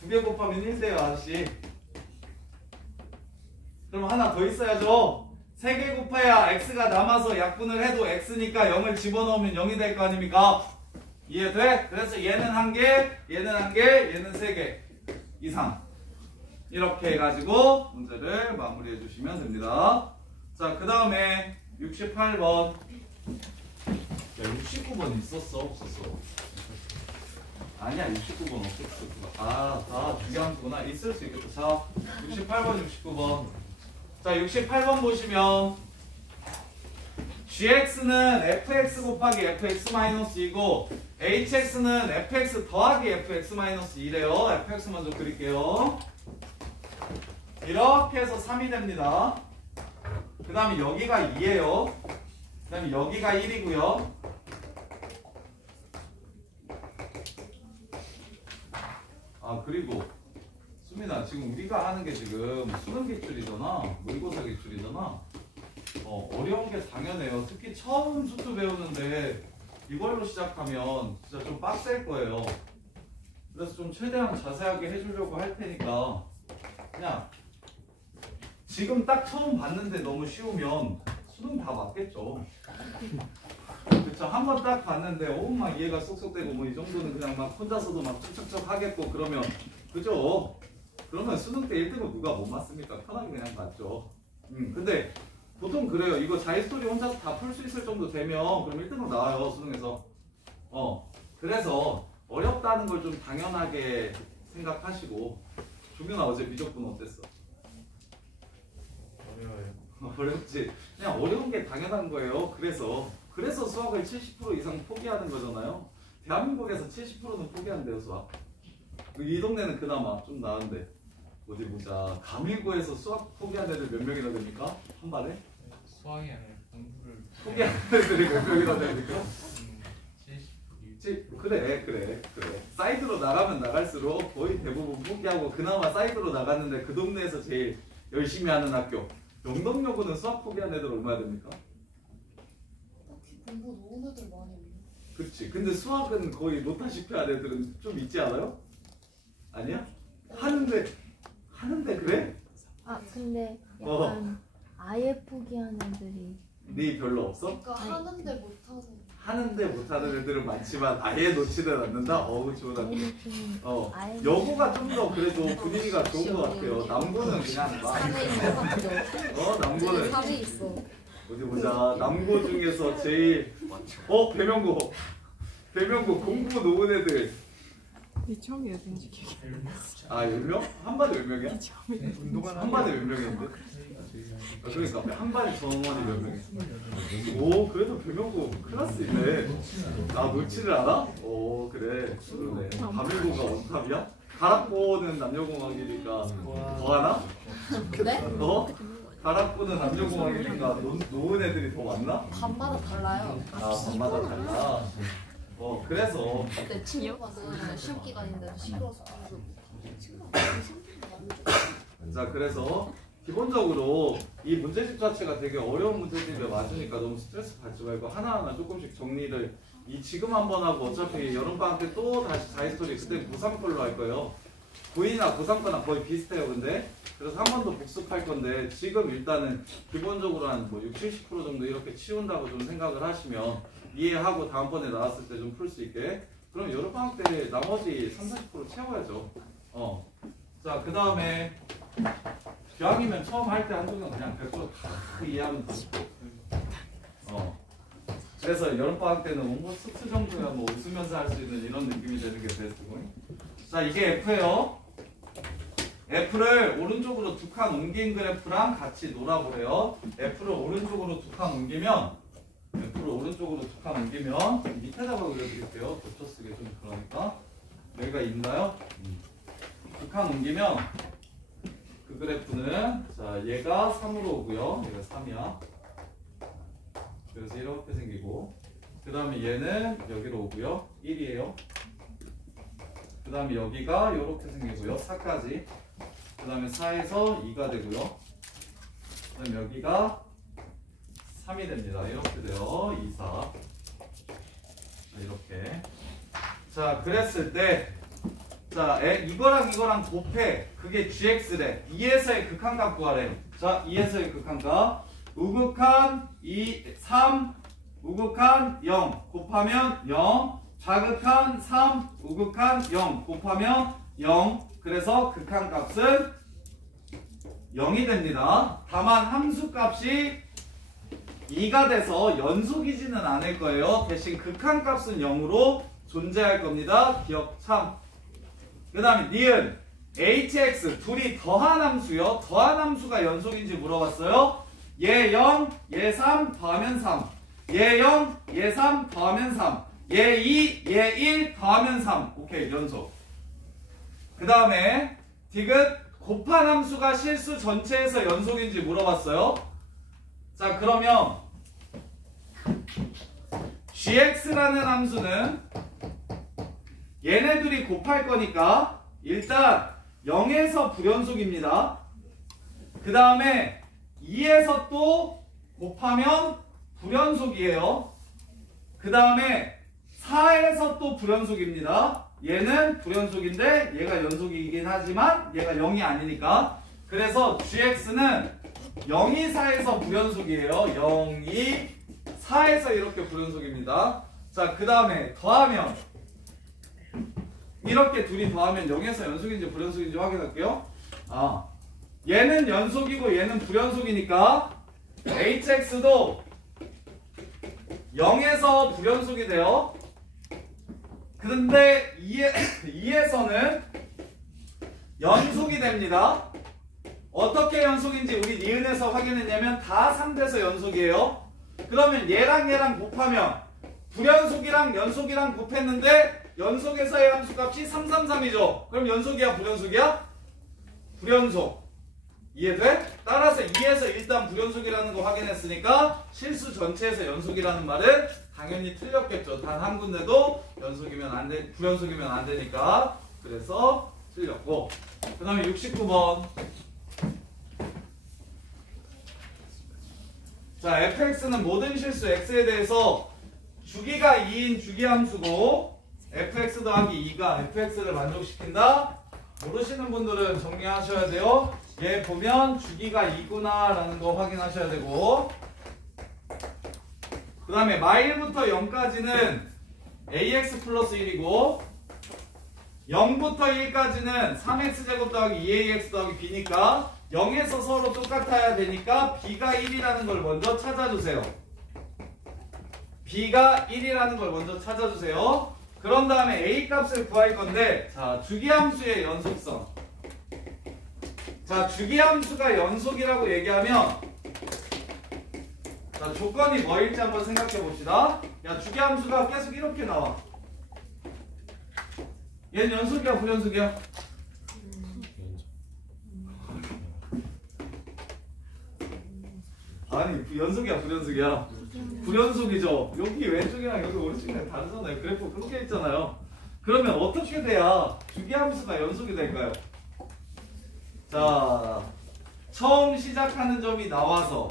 2개 곱하면 1 돼요 아저씨. 그럼 하나 더 있어야죠. 3개 곱해야 x가 남아서 약분을 해도 x니까 0을 집어넣으면 0이 될 거 아닙니까? 이해돼? 그래서 얘는 1개, 얘는 1개, 얘는 3개 이상 이렇게 해가지고 문제를 마무리해 주시면 됩니다. 자, 그 다음에 68번. 야, 69번 있었어? 없었어? 아니야, 69번 없었어. 중요한구나. 있을 수 있겠다. 자, 68번, 69번. 자, 68번 보시면 gx는 fx 곱하기 fx-2이고 hx는 fx 더하기 fx-2래요. fx 먼저 그릴게요. 이렇게 해서 3이 됩니다. 그 다음에 여기가 2예요. 그 다음에 여기가 1이고요. 그리고 수민아, 지금 우리가 하는 게 지금 수능 기출이잖아. 모의고사 기출이잖아. 어려운 게 당연해요. 특히 처음 수투 배우는데 이걸로 시작하면 진짜 좀 빡셀 거예요. 그래서 좀 최대한 자세하게 해주려고 할 테니까 그냥 지금 딱 처음 봤는데 너무 쉬우면 수능 다 맞겠죠. 그쵸? 한번 딱 봤는데 막 이해가 쏙쏙 되고 뭐 이 정도는 그냥 막 혼자서도 막 척척척 하겠고 그러면 그죠? 그러면 수능 때 1등은 누가 못 맞습니까? 편하게 그냥 맞죠. 근데 보통 그래요. 이거 자유스토리 혼자서 다 풀 수 있을 정도 되면 그럼 1등으로 나와요, 수능에서. 그래서 어렵다는 걸 좀 당연하게 생각하시고. 종윤아, 어제 미적분 어땠어? 어려워요. 어렵지. 그냥 어려운 게 당연한 거예요. 그래서 수학을 70% 이상 포기하는 거잖아요. 대한민국에서 70%는 포기한대요, 수학. 이 동네는 그나마 좀 나은데. 어디 보자. 감일고에서 수학 포기한 애들 몇 명이나 됩니까? 한 반에? 수학이 아니라 공부를 포기한 애들이 몇 명이나 됩니까? 70. 그래. 사이드로 나가면 나갈수록 거의 대부분 포기하고 그나마 사이드로 나갔는데 그 동네에서 제일 열심히 하는 학교. 영덕여고는 수학 포기한 애들 얼마나 됩니까? 딱히 공부 너무 애들 많이 있네. 그치. 근데 수학은 거의 못하시피 한 애들은 좀 있지 않아요? 아니야? 하는데 그래? 근데 약간 아예 포기한 애들이 네 별로 없어? 그러니까 하는데 못하는. 하는데 못하는 애들은 많지만 아예 놓지는 않는다? 좋은 학교. 아예 여고가 좀 더 그래도 분위기가 좋은 것 같아요. 남고는 그냥 막 사회 있는 학교. 남고는 사회 있어. 어디 보자. 남고 중에서 제일 배명고 공부 놓은 애들 네 처음이에요, 생지기. 10명? 한 반에 몇 명이야? 운동하는 한 반에 몇 명인데? 그러니까 한 반에 정원이 몇 명이야? 그래도 배명고 클래스 있네. 놓지를 않아? 그래. 그러네. 밤일고가 원탑이야? 가락고는 남녀공학이니까 더 하나? 네? 가락고는 남녀공학이니까 놓은 애들이 더 많나? 반마다 달라요. 반마다 달라. 그래서 근데 친구가는 시험 기간인데 싫어서 자, 그래서 기본적으로 이 문제집 자체가 되게 어려운 문제집에 맞으니까 너무 스트레스 받지 말고 하나하나 조금씩 정리를 지금 한번 하고 어차피 여름방학 때 또 다시 자유스토리 그때 고3 걸로 할 거예요. 고2나 고3 거나 거의 비슷해요. 근데 그래서 한 번 더 복습할 건데 지금 일단은 기본적으로 한 60, 70% 정도 이렇게 치운다고 좀 생각을 하시면 이해하고 다음번에 나왔을 때 좀 풀 수 있게. 그럼 여름방학 때 나머지 30, 40% 채워야죠. 자, 그 다음에 교양이면 처음 할 때 한두 명 그냥 100% 다 이해하면 돼. 그래서 여름방학 때는 온고 수트 정도야 웃으면서 할 수 있는 이런 느낌이 되는 게 베스트고. 자, 이게 F예요. F를 오른쪽으로 2칸 옮긴 그래프랑 같이 놀아보래요. F를 오른쪽으로 2칸 옮기면 밑에다가 그려드릴게요. 겹쳐 쓰기 좀 그러니까. 여기가 있나요? 2칸 옮기면 그 그래프는 자, 얘가 3으로 오고요. 얘가 3이야. 그래서 이렇게 생기고, 그 다음에 얘는 여기로 오고요. 1이에요. 그 다음에 여기가 이렇게 생기고요. 4까지. 그 다음에 4에서 2가 되고요. 그 다음에 여기가 3이 됩니다. 이렇게 돼요. 2, 4. 이렇게. 자, 그랬을 때, 자, 이거랑 곱해. 그게 gx래. 2에서의 극한값 구하래. 자, 2에서의 극한값. 우극한 3 우극한 0 곱하면 0 좌극한 3 우극한 0 곱하면 0 그래서 극한값은 0이 됩니다. 다만 함수값이 2가 돼서 연속이지는 않을 거예요. 대신 극한값은 0으로 존재할 겁니다. 기억 참. 그 다음에 니은 hx 둘이 더한 함수요. 더한 함수가 연속인지 물어봤어요. 얘 0, 얘 3 더하면 3 얘 0, 얘 3 더하면 3 얘 2, 얘 1 더하면 3 오케이 연속. 그 다음에 디귿 곱한 함수가 실수 전체에서 연속인지 물어봤어요. 자 그러면 gx라는 함수는 얘네들이 곱할 거니까 일단 0에서 불연속입니다. 그 다음에 2에서 또 곱하면 불연속이에요. 그 다음에 4에서 또 불연속입니다. 얘는 불연속인데 얘가 연속이긴 하지만 얘가 0이 아니니까 그래서 gx는 0, 2, 4에서 불연속이에요. 0, 2, 4에서 이렇게 불연속입니다. 자, 그 다음에 더하면 이렇게 둘이 더하면 0에서 연속인지 불연속인지 확인할게요. 얘는 연속이고 얘는 불연속이니까 hx도 0에서 불연속이 돼요. 그런데 2에서는 연속이 됩니다. 어떻게 연속인지 우리 니은에서 확인했냐면 다 3돼서 연속이에요. 그러면 얘랑 곱하면 불연속이랑 연속이랑 곱했는데 연속에서의 함수값이 333이죠. 그럼 연속이야 불연속이야? 불연속. 이해돼? 따라서 2에서 일단 불연속이라는 거 확인했으니까 실수 전체에서 연속이라는 말은 당연히 틀렸겠죠. 단 한 군데도 불연속이면 안 되니까. 그래서 틀렸고. 그 다음에 69번. 자, fx는 모든 실수 x에 대해서 주기가 2인 주기함수고 fx 더하기 2가 fx를 만족시킨다. 모르시는 분들은 정리하셔야 돼요. 얘 보면 주기가 2구나 라는 거 확인하셔야 되고 그 다음에 마일부터 0까지는 ax 플러스 1이고 0부터 1까지는 3x제곱 더하기 2ax 더하기 b니까 0에서 서로 똑같아야 되니까 b가 1이라는 걸 먼저 찾아주세요. b가 1이라는 걸 먼저 찾아주세요. 그런 다음에 a 값을 구할 건데 자 주기함수의 연속성. 자 주기함수가 연속이라고 얘기하면 자 조건이 뭐일지 한번 생각해 봅시다. 야 주기함수가 계속 이렇게 나와. 얘는 연속이야 불연속이야? 아니 연속이야 불연속이야? 불연속이죠. 여기 왼쪽이랑 여기 오른쪽이랑 다르잖아요. 그래프 그렇게 있잖아요. 그러면 어떻게 돼야 주기함수가 연속이 될까요? 자 처음 시작하는 점이 나와서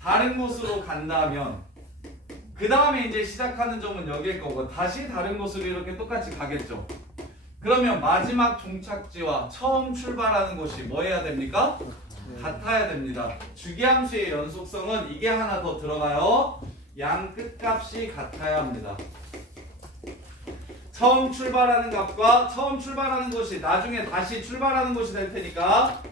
다른 곳으로 간다면 그 다음에 이제 시작하는 점은 여기일 거고 다시 다른 곳으로 이렇게 똑같이 가겠죠. 그러면 마지막 종착지와 처음 출발하는 곳이 뭐 해야 됩니까? 같아야 됩니다. 주기함수의 연속성은 이게 하나 더 들어가요. 양 끝값이 같아야 합니다. 처음 출발하는 값과 처음 출발하는 곳이 나중에 다시 출발하는 곳이 될 테니까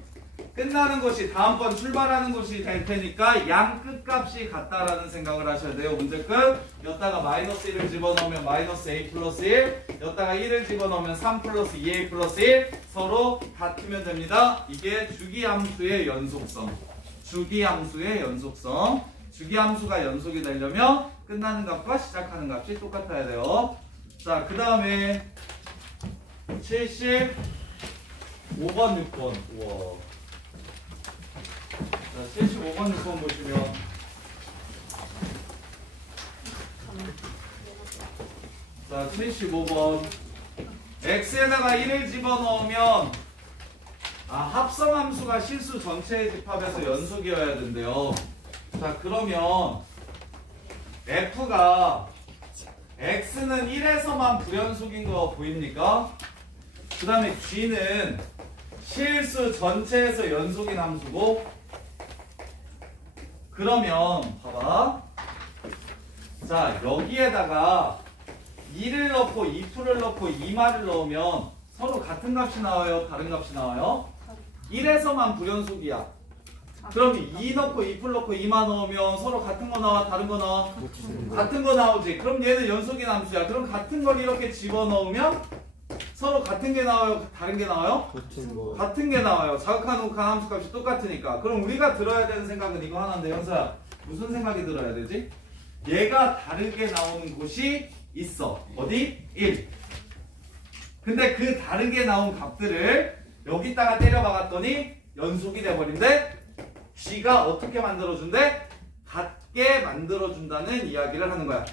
끝나는 곳이 다음번 출발하는 곳이 될 테니까 양 끝값이 같다라는 생각을 하셔야 돼요. 문제 끝. 여기다가 마이너스 1을 집어넣으면 마이너스 a 플러스 1 여기다가 1을 집어넣으면 3 플러스 2a 플러스 1 서로 같으면 됩니다. 이게 주기함수의 연속성. 주기함수의 연속성. 주기함수가 연속이 되려면 끝나는 값과 시작하는 값이 똑같아야 돼요. 자, 그 다음에 75번 6번 우와. 자, 75번 6번 보시면 자, 75번 x에다가 1을 집어넣으면 합성함수가 실수 전체의 집합에서 연속이어야 된대요. 자, 그러면 f가 x는 1에서만 불연속인 거 보입니까? 그 다음에 g는 실수 전체에서 연속인 함수고 그러면 봐봐. 자, 여기에다가 2를 넣고 2를 넣고 2마를 넣으면 서로 같은 값이 나와요? 다른 값이 나와요? 1에서만 불연속이야. 그럼 2 넣고 2풀 넣고 2만 넣으면 서로 같은 거 나와? 다른 거 나와? 같은 거 나오지. 그럼 얘는 연속인 함수야. 그럼 같은 걸 이렇게 집어넣으면 서로 같은 게 나와요? 다른 게 나와요? 같은 거. 같은 게 나와요. 자극한 우극한 함수값이 똑같으니까. 그럼 우리가 들어야 되는 생각은 이거 하나인데 현서야, 무슨 생각이 들어야 되지? 얘가 다르게 나오는 곳이 있어. 어디? 1. 근데 그 다르게 나온 값들을 여기다가 때려 박았더니 연속이 돼버린대. G가 어떻게 만들어준대? 같게 만들어준다는 이야기를 하는 거야.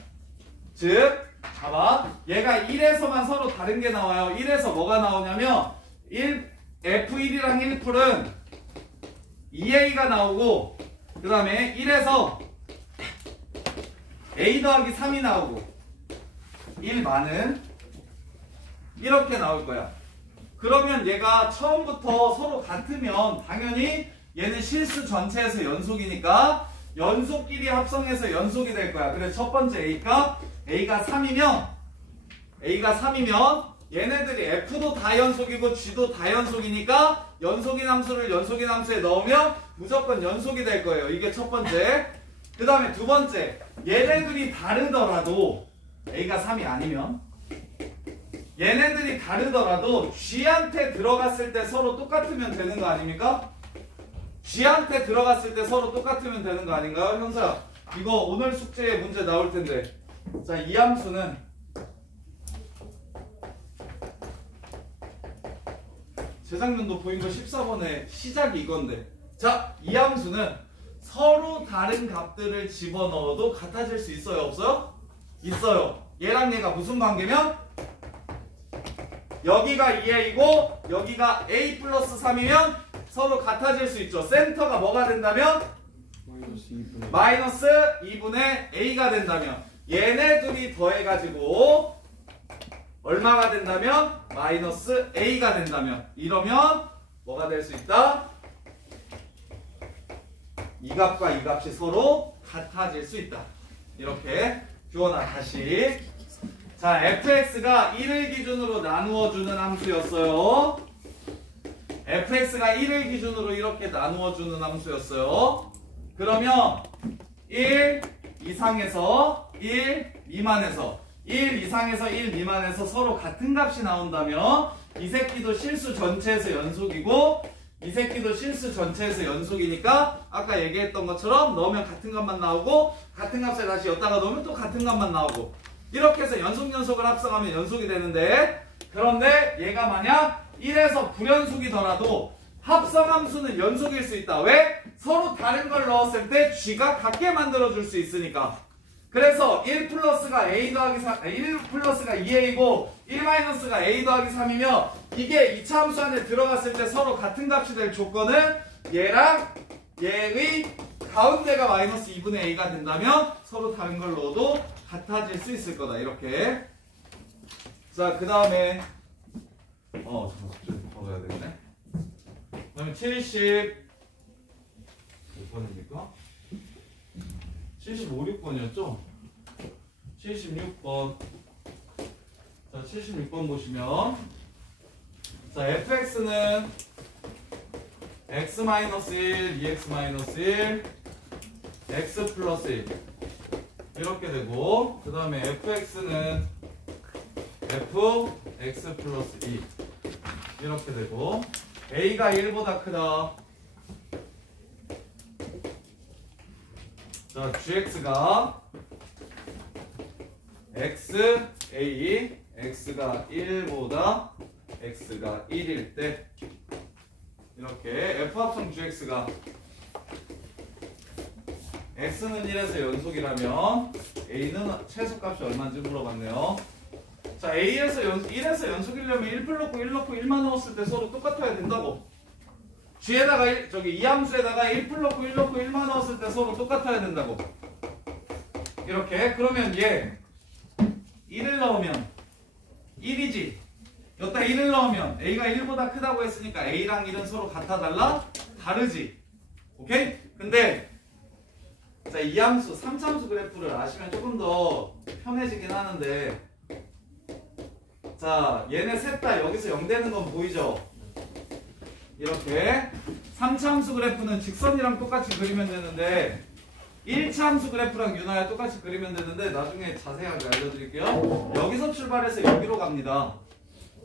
즉, 봐봐. 얘가 1에서만 서로 다른 게 나와요. 1에서 뭐가 나오냐면 F1이랑 1풀은 2A가 나오고, 그 다음에 1에서 A 더하기 3이 나오고, 1만은 이렇게 나올 거야. 그러면 얘가 처음부터 서로 같으면 당연히 얘는 실수 전체에서 연속이니까 연속끼리 합성해서 연속이 될 거야. 그래서 첫 번째 A가 3이면 얘네들이 F도 다 연속이고 G도 다 연속이니까 연속인 함수를 연속인 함수에 넣으면 무조건 연속이 될 거예요. 이게 첫 번째. 그 다음에 두 번째, 얘네들이 다르더라도 A가 3이 아니면 얘네들이 다르더라도 G한테 들어갔을 때 서로 똑같으면 되는 거 아닙니까? G한테 들어갔을 때 서로 똑같으면 되는 거 아닌가요? 형사, 이거 오늘 숙제에 문제 나올 텐데. 자, 이 함수는 재작년도 보인 거 14번에 시작이 이건데, 자, 이 함수는 서로 다른 값들을 집어넣어도 같아질 수 있어요? 없어요? 있어요. 얘랑 얘가 무슨 관계면? 여기가 2A고 여기가 A 플러스 3이면 서로 같아질 수 있죠. 센터가 뭐가 된다면? 마이너스 2분의 A가 된다면, 얘네 둘이 더해가지고 얼마가 된다면? 마이너스 A가 된다면, 이러면 뭐가 될 수 있다? 이 값과 이 값이 서로 같아질 수 있다. 이렇게 규원아 다시. 자, fx가 1을 기준으로 나누어주는 함수였어요. fx가 1을 기준으로 이렇게 나누어주는 함수였어요. 그러면 1 이상에서 1 미만에서 1 이상에서 1 미만에서 서로 같은 값이 나온다면 이 새끼도 실수 전체에서 연속이고 이 새끼도 실수 전체에서 연속이니까 아까 얘기했던 것처럼 넣으면 같은 값만 나오고 같은 값에 다시 엿다가 넣으면 또 같은 값만 나오고, 이렇게 해서 연속을 합성하면 연속이 되는데, 그런데 얘가 만약 1에서 불연속이더라도 합성함수는 연속일 수 있다. 왜? 서로 다른 걸 넣었을 때 G가 같게 만들어줄 수 있으니까. 그래서 1 플러스가 A 더하기 3, 1 플러스가 2A고 1 마이너스가 A 더하기 3이면 이게 2차 함수 안에 들어갔을 때 서로 같은 값이 될 조건은 얘랑 얘의 가운데가 마이너스 2분의 A가 된다면 서로 다른 걸 넣어도 같아질 수 있을 거다. 이렇게. 자, 그 다음에 잠깐 좀 더 가야 되겠네. 그 다음에 70 몇 번입니까? 75, 6번이었죠? 76번. 자, 76번 보시면, 자, fx는 x-1, 2x-1, x 플러스 1 이렇게 되고, 그 다음에 fx는 f, x 플러스 2 이렇게 되고, a가 1보다 크다. 자, gx가 x, a, x가 1보다 x가 1일 때, 이렇게 f합성 gx가 x는 1에서 연속이라면 a는 최소값이 얼마인지 물어봤네요. 자, a에서 1에서 연속이려면 1풀 넣고 1 넣고 1만 넣었을 때 서로 똑같아야 된다고. G에다가 이 함수에다가 1풀 넣고 1 넣고 1만 넣었을 때 서로 똑같아야 된다고. 이렇게. 그러면 얘 1을 넣으면 1이지. 여기다 1을 넣으면 A가 1보다 크다고 했으니까 A랑 1은 서로 같아 달라? 다르지. 오케이? 근데 자, 이 함수 3참수 그래프를 아시면 조금 더 편해지긴 하는데, 자, 얘네 셋 다 여기서 0 되는 건 보이죠? 이렇게 3참수 그래프는 직선이랑 똑같이 그리면 되는데 1참수 그래프랑 윤하야 똑같이 그리면 되는데 나중에 자세하게 알려드릴게요. 여기서 출발해서 여기로 갑니다.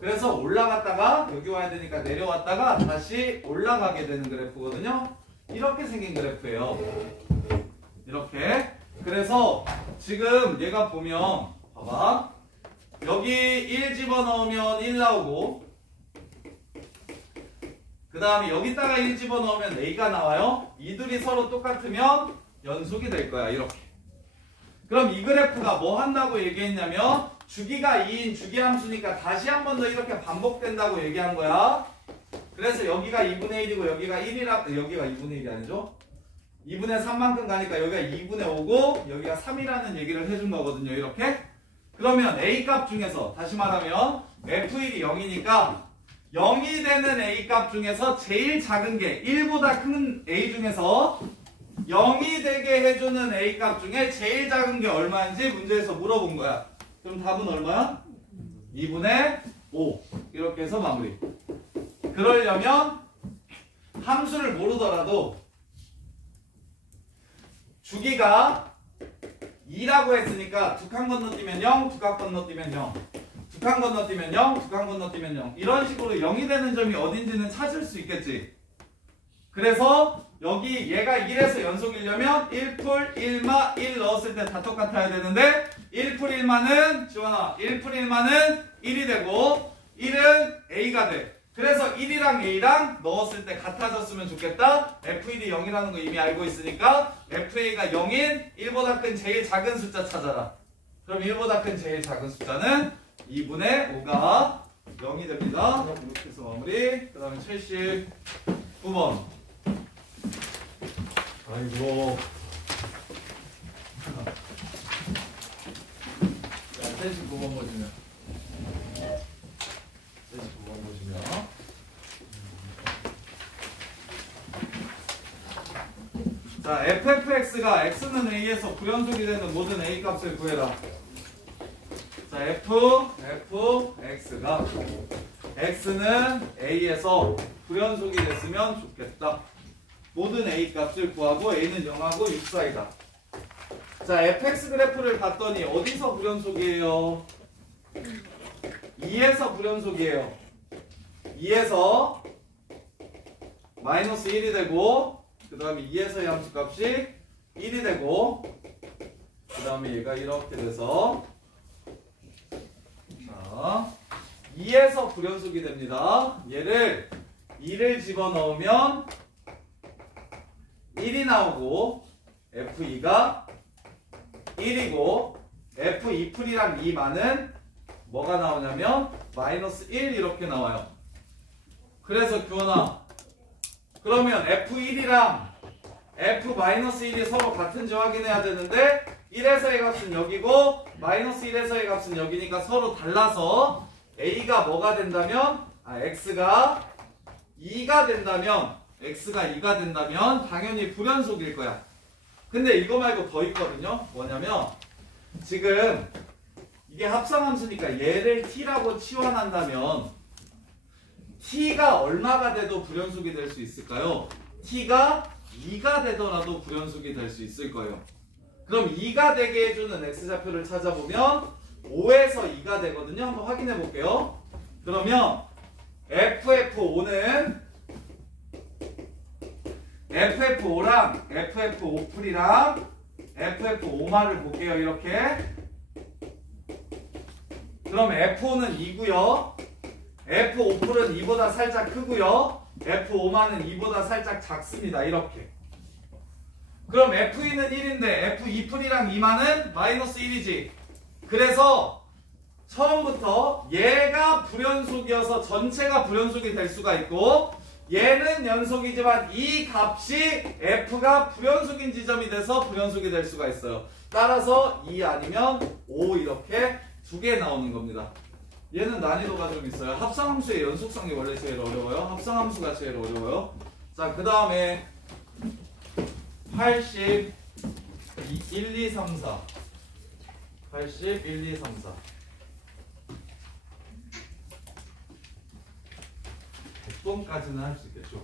그래서 올라갔다가 여기 와야 되니까 내려왔다가 다시 올라가게 되는 그래프거든요. 이렇게 생긴 그래프예요. 이렇게. 그래서 지금 얘가 보면 봐봐, 여기 1 집어넣으면 1 나오고, 그 다음에 여기다가 1 집어넣으면 A가 나와요. 이들이 서로 똑같으면 연속이 될 거야. 이렇게. 그럼 이 그래프가 뭐 한다고 얘기했냐면 주기가 2인 주기함수니까 다시 한 번 더 이렇게 반복된다고 얘기한 거야. 그래서 여기가 2분의 1이고 여기가 1이라, 여기가 2분의 1이 아니죠? 2분의 3만큼 가니까 여기가 2분의 5고 여기가 3이라는 얘기를 해준 거거든요. 이렇게. 그러면 A값 중에서 다시 말하면 F1이 0이니까 0이 되는 A값 중에서 제일 작은 게 1보다 큰 A 중에서 0이 되게 해주는 A값 중에 제일 작은 게 얼마인지 문제에서 물어본 거야. 그럼 답은 얼마야? 2분의 5. 이렇게 해서 마무리. 그러려면 함수를 모르더라도 주기가 2라고 했으니까 두 칸 건너뛰면 0, 두 칸 건너뛰면 0. 두 칸 건너뛰면 0, 두 칸 건너뛰면 0. 이런 식으로 0이 되는 점이 어딘지는 찾을 수 있겠지. 그래서 여기 얘가 1에서 연속이려면 1풀 1마 1 넣었을 때 다 똑같아야 되는데 1풀 1마는 지원아 1풀 1마는 1이 되고 1은 A가 돼. 그래서 1이랑 A랑 넣었을 때 같아졌으면 좋겠다. F1이 0이라는 거 이미 알고 있으니까 FA가 0인 1보다 큰 제일 작은 숫자 찾아라. 그럼 1보다 큰 제일 작은 숫자는 2분의 5가 0이 됩니다. 이렇게 해서 마무리. 그 다음에 79번. 아이고. 자, 79번 보시면. 79번 보시면. 자, fx가 x는 a에서 불연속이 되는 모든 a 값을 구해라. 자, fx가 x는 a에서 불연속이 됐으면 좋겠다. 모든 a 값을 구하고 a는 0하고 6 사이다. 자, fx 그래프를 봤더니 어디서 불연속이에요? 2에서 불연속이에요. 2에서 마이너스 1이 되고 그 다음에 2에서의 함수값이 1이 되고 그 다음에 얘가 이렇게 돼서 자 2에서 불연속이 됩니다. 얘를 2를 집어넣으면 1이 나오고 F2가 1이고 F2풀이랑 2만은 뭐가 나오냐면 마이너스 1 이렇게 나와요. 그래서 규원아 그러면 F1이랑 F-1이 서로 같은지 확인해야 되는데 1에서의 값은 여기고 마이너스 1에서의 값은 여기니까 서로 달라서 A가 뭐가 된다면 X가 2가 된다면 X가 2가 된다면 당연히 불연속일 거야. 근데 이거 말고 더 있거든요. 뭐냐면 지금 이게 합성함수니까 얘를 T라고 치환한다면 T가 얼마가 돼도 불연속이 될 수 있을까요? T가 2가 되더라도 불연속이 될 수 있을 거예요. 그럼 2가 되게 해주는 X좌표를 찾아보면 5에서 2가 되거든요. 한번 확인해 볼게요. 그러면 FF5는 FF5랑 FF5풀이랑 FF5마를 볼게요. 이렇게. 그럼 F5는 2고요. F5풀은 2보다 살짝 크고요. F5만은 2보다 살짝 작습니다. 이렇게. 그럼 F2는 1인데 F2풀이랑 2만은 마이너스 1이지. 그래서 처음부터 얘가 불연속이어서 전체가 불연속이 될 수가 있고 얘는 연속이지만 이 값이 F가 불연속인 지점이 돼서 불연속이 될 수가 있어요. 따라서 2 아니면 5 이렇게 두 개 나오는 겁니다. 얘는 난이도가 좀 있어요. 합성함수의 연속성이 원래 제일 어려워요. 합성함수가 제일 어려워요. 자, 그 다음에 80 1, 2, 3, 4 80, 1, 2, 3, 4 100번까지는 할 수 있겠죠.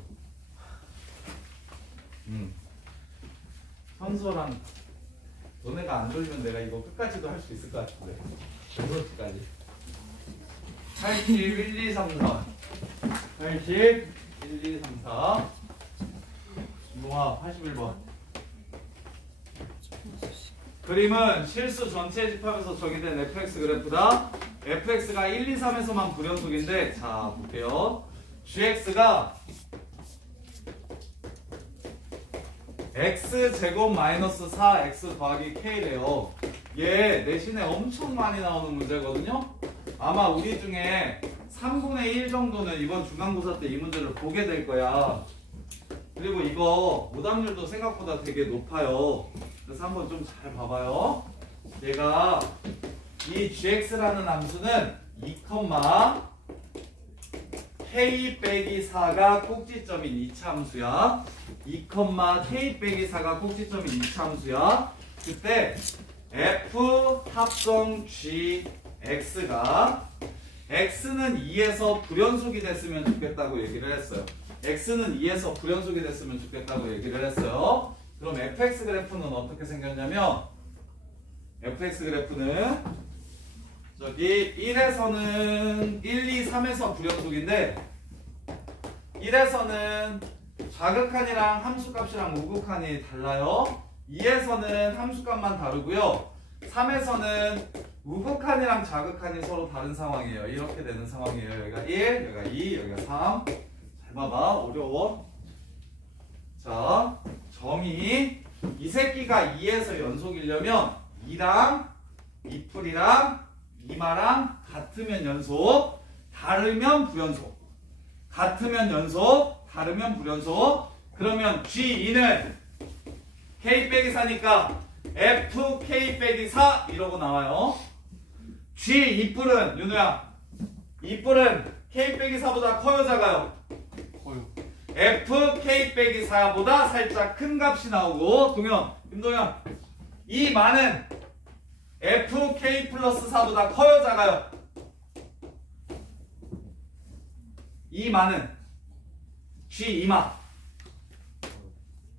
선서랑 너네가 안 돌리면 내가 이거 끝까지도 할 수 있을 것 같은데 6시까지 80, 1, 2, 3, 4 80, 1, 2, 3, 4 이동아 81번 그림은 실수 전체 집합에서 정의된 fx 그래프다. fx가 1, 2, 3에서만 불연속인데 자 볼게요. gx가 x제곱 마이너스 4x 더하기 k래요. 얘 내신에 엄청 많이 나오는 문제거든요. 아마 우리 중에 3분의 1 정도는 이번 중간고사 때 이 문제를 보게 될 거야. 그리고 이거 오답률도 생각보다 되게 높아요. 그래서 한번 좀 잘 봐봐요. 얘가 이 gx라는 함수는 2, k 빼기 4가 꼭지점인 2차 함수야. 2, k 빼기 4가 꼭지점인 2차 함수야. 그때 f 합성 gx가 x는 2에서 불연속이 됐으면 좋겠다고 얘기를 했어요. x는 2에서 불연속이 됐으면 좋겠다고 얘기를 했어요. 그럼 fx 그래프는 어떻게 생겼냐면 fx 그래프는 저기 1에서는 1, 2, 3에서 불연속인데 1에서는 자극한이랑 함수값이랑 우극한이 달라요. 2에서는 함수값만 다르고요. 3에서는 우극한이랑 자극한이 서로 다른 상황이에요. 이렇게 되는 상황이에요. 여기가 1, 여기가 2, 여기가 3. 잘 봐봐. 어려워. 자, 정의. 이 새끼가 2에서 연속이려면 2랑 2풀이랑 이마랑 같으면 연속, 다르면 불연속. 같으면 연속, 다르면 불연속. 그러면 G2는 K 빼기 4니까 FK 빼기 4 이러고 나와요. G2뿔은 윤우야, 2뿔은 K 빼기 4보다 커요 작아요? 커요. FK 빼기 4보다 살짝 큰 값이 나오고 동현, 김동현 이 많은 FK 플러스 4보다 커요 작아요? 이 많은 G2마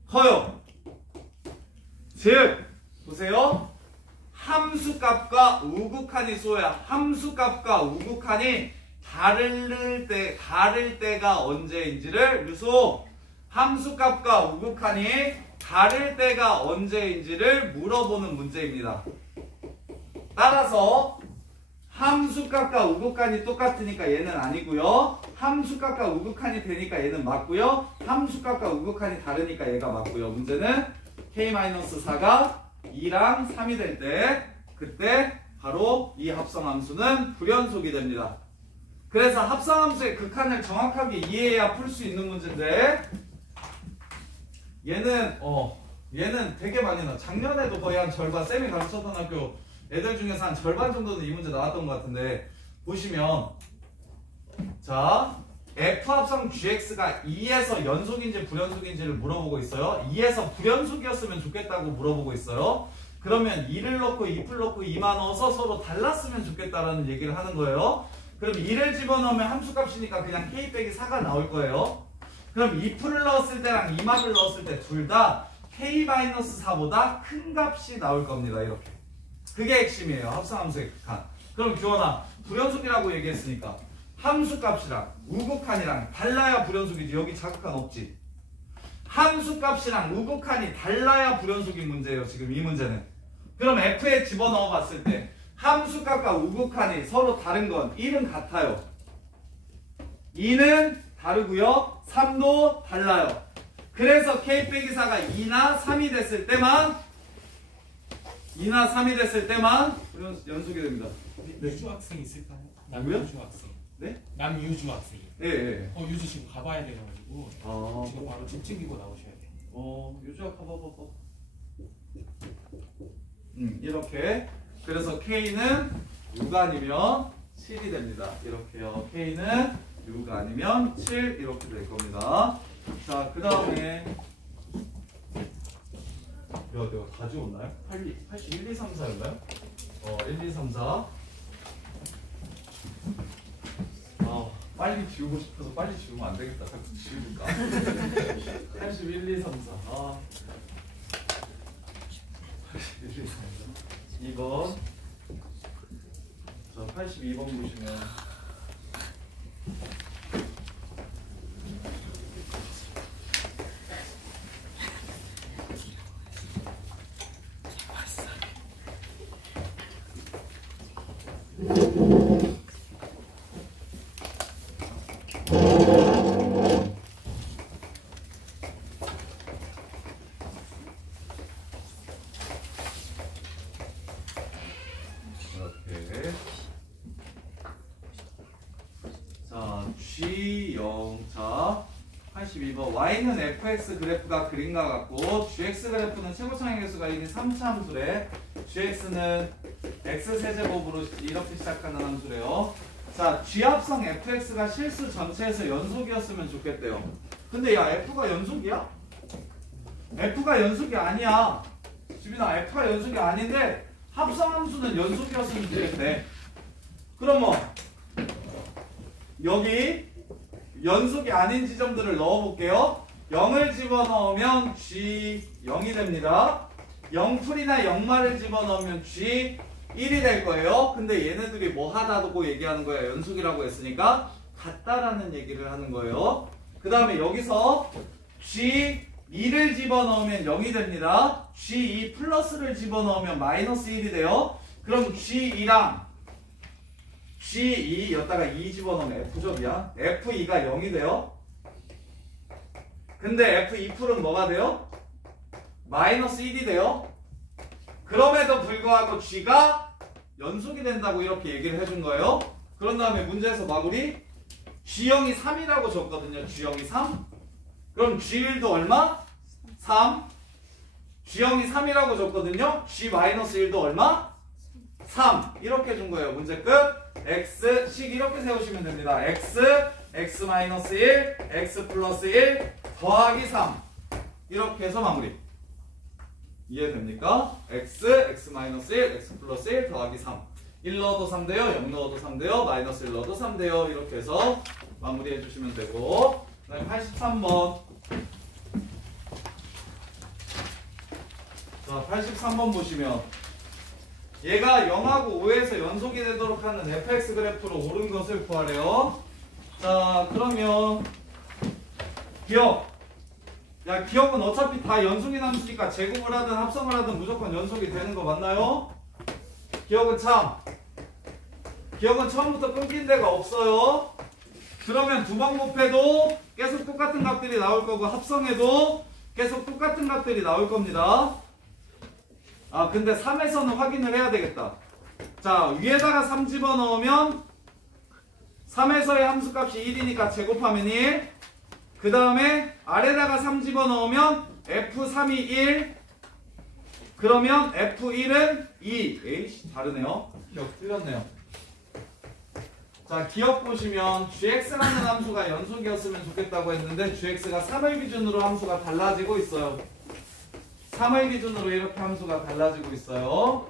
커요. 즉 보세요. 함수값과 우극한이 쏘야 함수값과 우극한이 다를 때가 언제인지를 유소 함수값과 우극한이 다를 때가 언제인지를 물어보는 문제입니다. 따라서 함수값과 우극한이 똑같으니까 얘는 아니고요. 함수값과 우극한이 되니까 얘는 맞고요. 함수값과 우극한이 다르니까 얘가 맞고요. 문제는 k-4가 2랑 3이 될 때 그때 바로 이 합성함수는 불연속이 됩니다. 그래서 합성함수의 극한을 정확하게 이해해야 풀 수 있는 문제인데 얘는 되게 많이 나. 작년에도 거의 한 절반 쌤이 가르쳤던 학교 애들 중에서 한 절반 정도는 이 문제 나왔던 것 같은데 보시면 자 F 합성 GX가 2에서 연속인지 불연속인지를 물어보고 있어요. 2에서 불연속이었으면 좋겠다고 물어보고 있어요. 그러면 2를 넣고 2풀 넣고 2만 넣어서 서로 달랐으면 좋겠다라는 얘기를 하는 거예요. 그럼 2를 집어넣으면 함수값이니까 그냥 K 빼기 4가 나올 거예요. 그럼 2풀을 넣었을 때랑 2마를 넣었을 때 둘 다 K-4보다 큰 값이 나올 겁니다. 이렇게. 그게 핵심이에요. 합성함수의 극한. 그럼 규원아 불연속이라고 얘기했으니까 함수값이랑 우극한이랑 달라야 불연속이지. 여기 자극한 없지. 함수값이랑 우극한이 달라야 불연속인 문제예요. 지금 이 문제는. 그럼 F에 집어넣어 봤을 때 함수값과 우극한이 서로 다른 건 1은 같아요. 2는 다르고요. 3도 달라요. 그래서 K 빼기 4가 2나 3이 됐을 때만 연속이 됩니다. 유주 학생 있을까요? 누구요? 남유주 학생. 네? 남유주 학생. 네. 유주 지금 가봐야 돼가지고 지금 바로 집 챙기고 나오셔야 돼. 유주야 가봐봐. 이렇게. 그래서 K는 6가 아니면 7이 됩니다. 이렇게요. K는 6가 아니면 7 이렇게 될 겁니다. 자, 그 다음에 내가 가져왔나요? 81, 2, 3, 4였나요? 1, 2, 3, 4. 빨리 지우고 싶어서 빨리 지우면 안 되겠다. 자꾸 지우니까. 81, 2, 3, 4. 81, 2, 3, 4. 2번. 자, 82번 보시면. 이렇게. 자, G0. 자, 82번. Y는 fx 그래프가 그림과 같고, gx 그래프는 최고차항의 개수가 1인 3차 함수래. gx는 x세제곱으로 이렇게 시작하는 함수래요. 자, G합성 fx가 실수 전체에서 연속이었으면 좋겠대요. 근데 야, f가 연속이야? f가 연속이 아니야. 지민아, f가 연속이 아닌데 합성함수는 연속이었으면 되겠네. 그러면 여기 연속이 아닌 지점들을 넣어볼게요. 0을 집어넣으면 G0이 됩니다. 0풀이나 0마를 집어넣으면 G1이 될 거예요. 근데 얘네들이 뭐 하다고 얘기하는 거야? 연속이라고 했으니까 같다라는 얘기를 하는 거예요. 그 다음에 여기서 G2를 집어넣으면 0이 됩니다. G2 플러스를 집어넣으면 마이너스 1이 돼요. 그럼 G2랑 G2 여기다가 2 집어넣으면 F점이야. F2가 0이 돼요. 근데 F2풀은 뭐가 돼요? 마이너스 1이 돼요. 그럼에도 불구하고 G가 연속이 된다고 이렇게 얘기를 해준 거예요. 그런 다음에 문제에서 마무리 G0이 3이라고 줬거든요. G0이 3. 그럼 G1도 얼마? 3. G0이 3이라고 줬거든요. G-1도 얼마? 3. 이렇게 준 거예요. 문제 끝. X식 이렇게 세우시면 됩니다. X, X-1, X 플러스 1 더하기 3. 이렇게 해서 마무리. 이해됩니까? X, X-1, X 플러스 1 더하기 3. 1 넣어도 3 돼요. 0 넣어도 3 돼요. 마이너스 1 넣어도 3 돼요. 이렇게 해서 마무리해 주시면 되고, 그 다음에 83번. 자, 83번 보시면 얘가 0하고 5에서 연속이 되도록 하는 fx 그래프로 오른 것을 구하래요. 자, 그러면 기억. 야, 기억은 어차피 다 연속이 남으니까 제곱을 하든 합성을 하든 무조건 연속이 되는 거 맞나요? 기억은 참. 기억은 처음부터 끊긴 데가 없어요. 그러면 두 번 곱해도 계속 똑같은 값들이 나올 거고, 합성해도 계속 똑같은 값들이 나올 겁니다. 아, 근데 3에서는 확인을 해야 되겠다. 자, 위에다가 3 집어넣으면 3에서의 함수값이 1이니까 제곱하면 1. 그 다음에 아래다가 3 집어넣으면 F3이 1. 그러면 F1은 2. 에이씨, 다르네요. 기억 틀렸네요. 자, 기억 보시면 gx라는 함수가 연속이었으면 좋겠다고 했는데 gx가 3을 기준으로 함수가 달라지고 있어요. 3을 기준으로 이렇게 함수가 달라지고 있어요.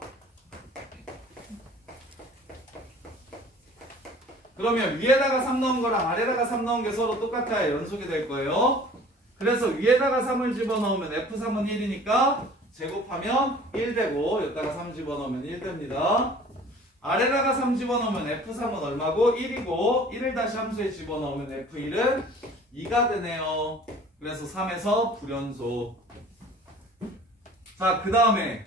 그러면 위에다가 3 넣은 거랑 아래다가 3 넣은 게 서로 똑같아야 연속이 될 거예요. 그래서 위에다가 3을 집어넣으면 F3은 1이니까 제곱하면 1 되고, 여기다가 3 집어넣으면 1 됩니다. 아래다가 3 집어넣으면 F3은 얼마고? 1이고 1을 다시 함수에 집어넣으면 F1은 2가 되네요. 그래서 3에서 불연속. 자, 그 다음에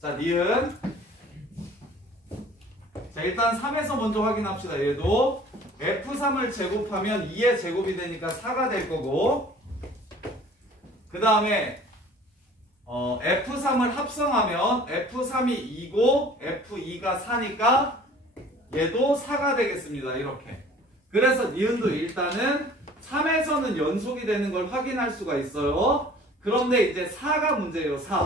자, 니은. 자, 일단 3에서 먼저 확인합시다. 얘도 F3을 제곱하면 2의 제곱이 되니까 4가 될 거고, 그 다음에 F3을 합성하면 F3이 2고 F2가 4니까 얘도 4가 되겠습니다. 이렇게. 그래서 니은도 일단은 3에서는 연속이 되는 걸 확인할 수가 있어요. 그런데 이제 4가 문제예요. 4.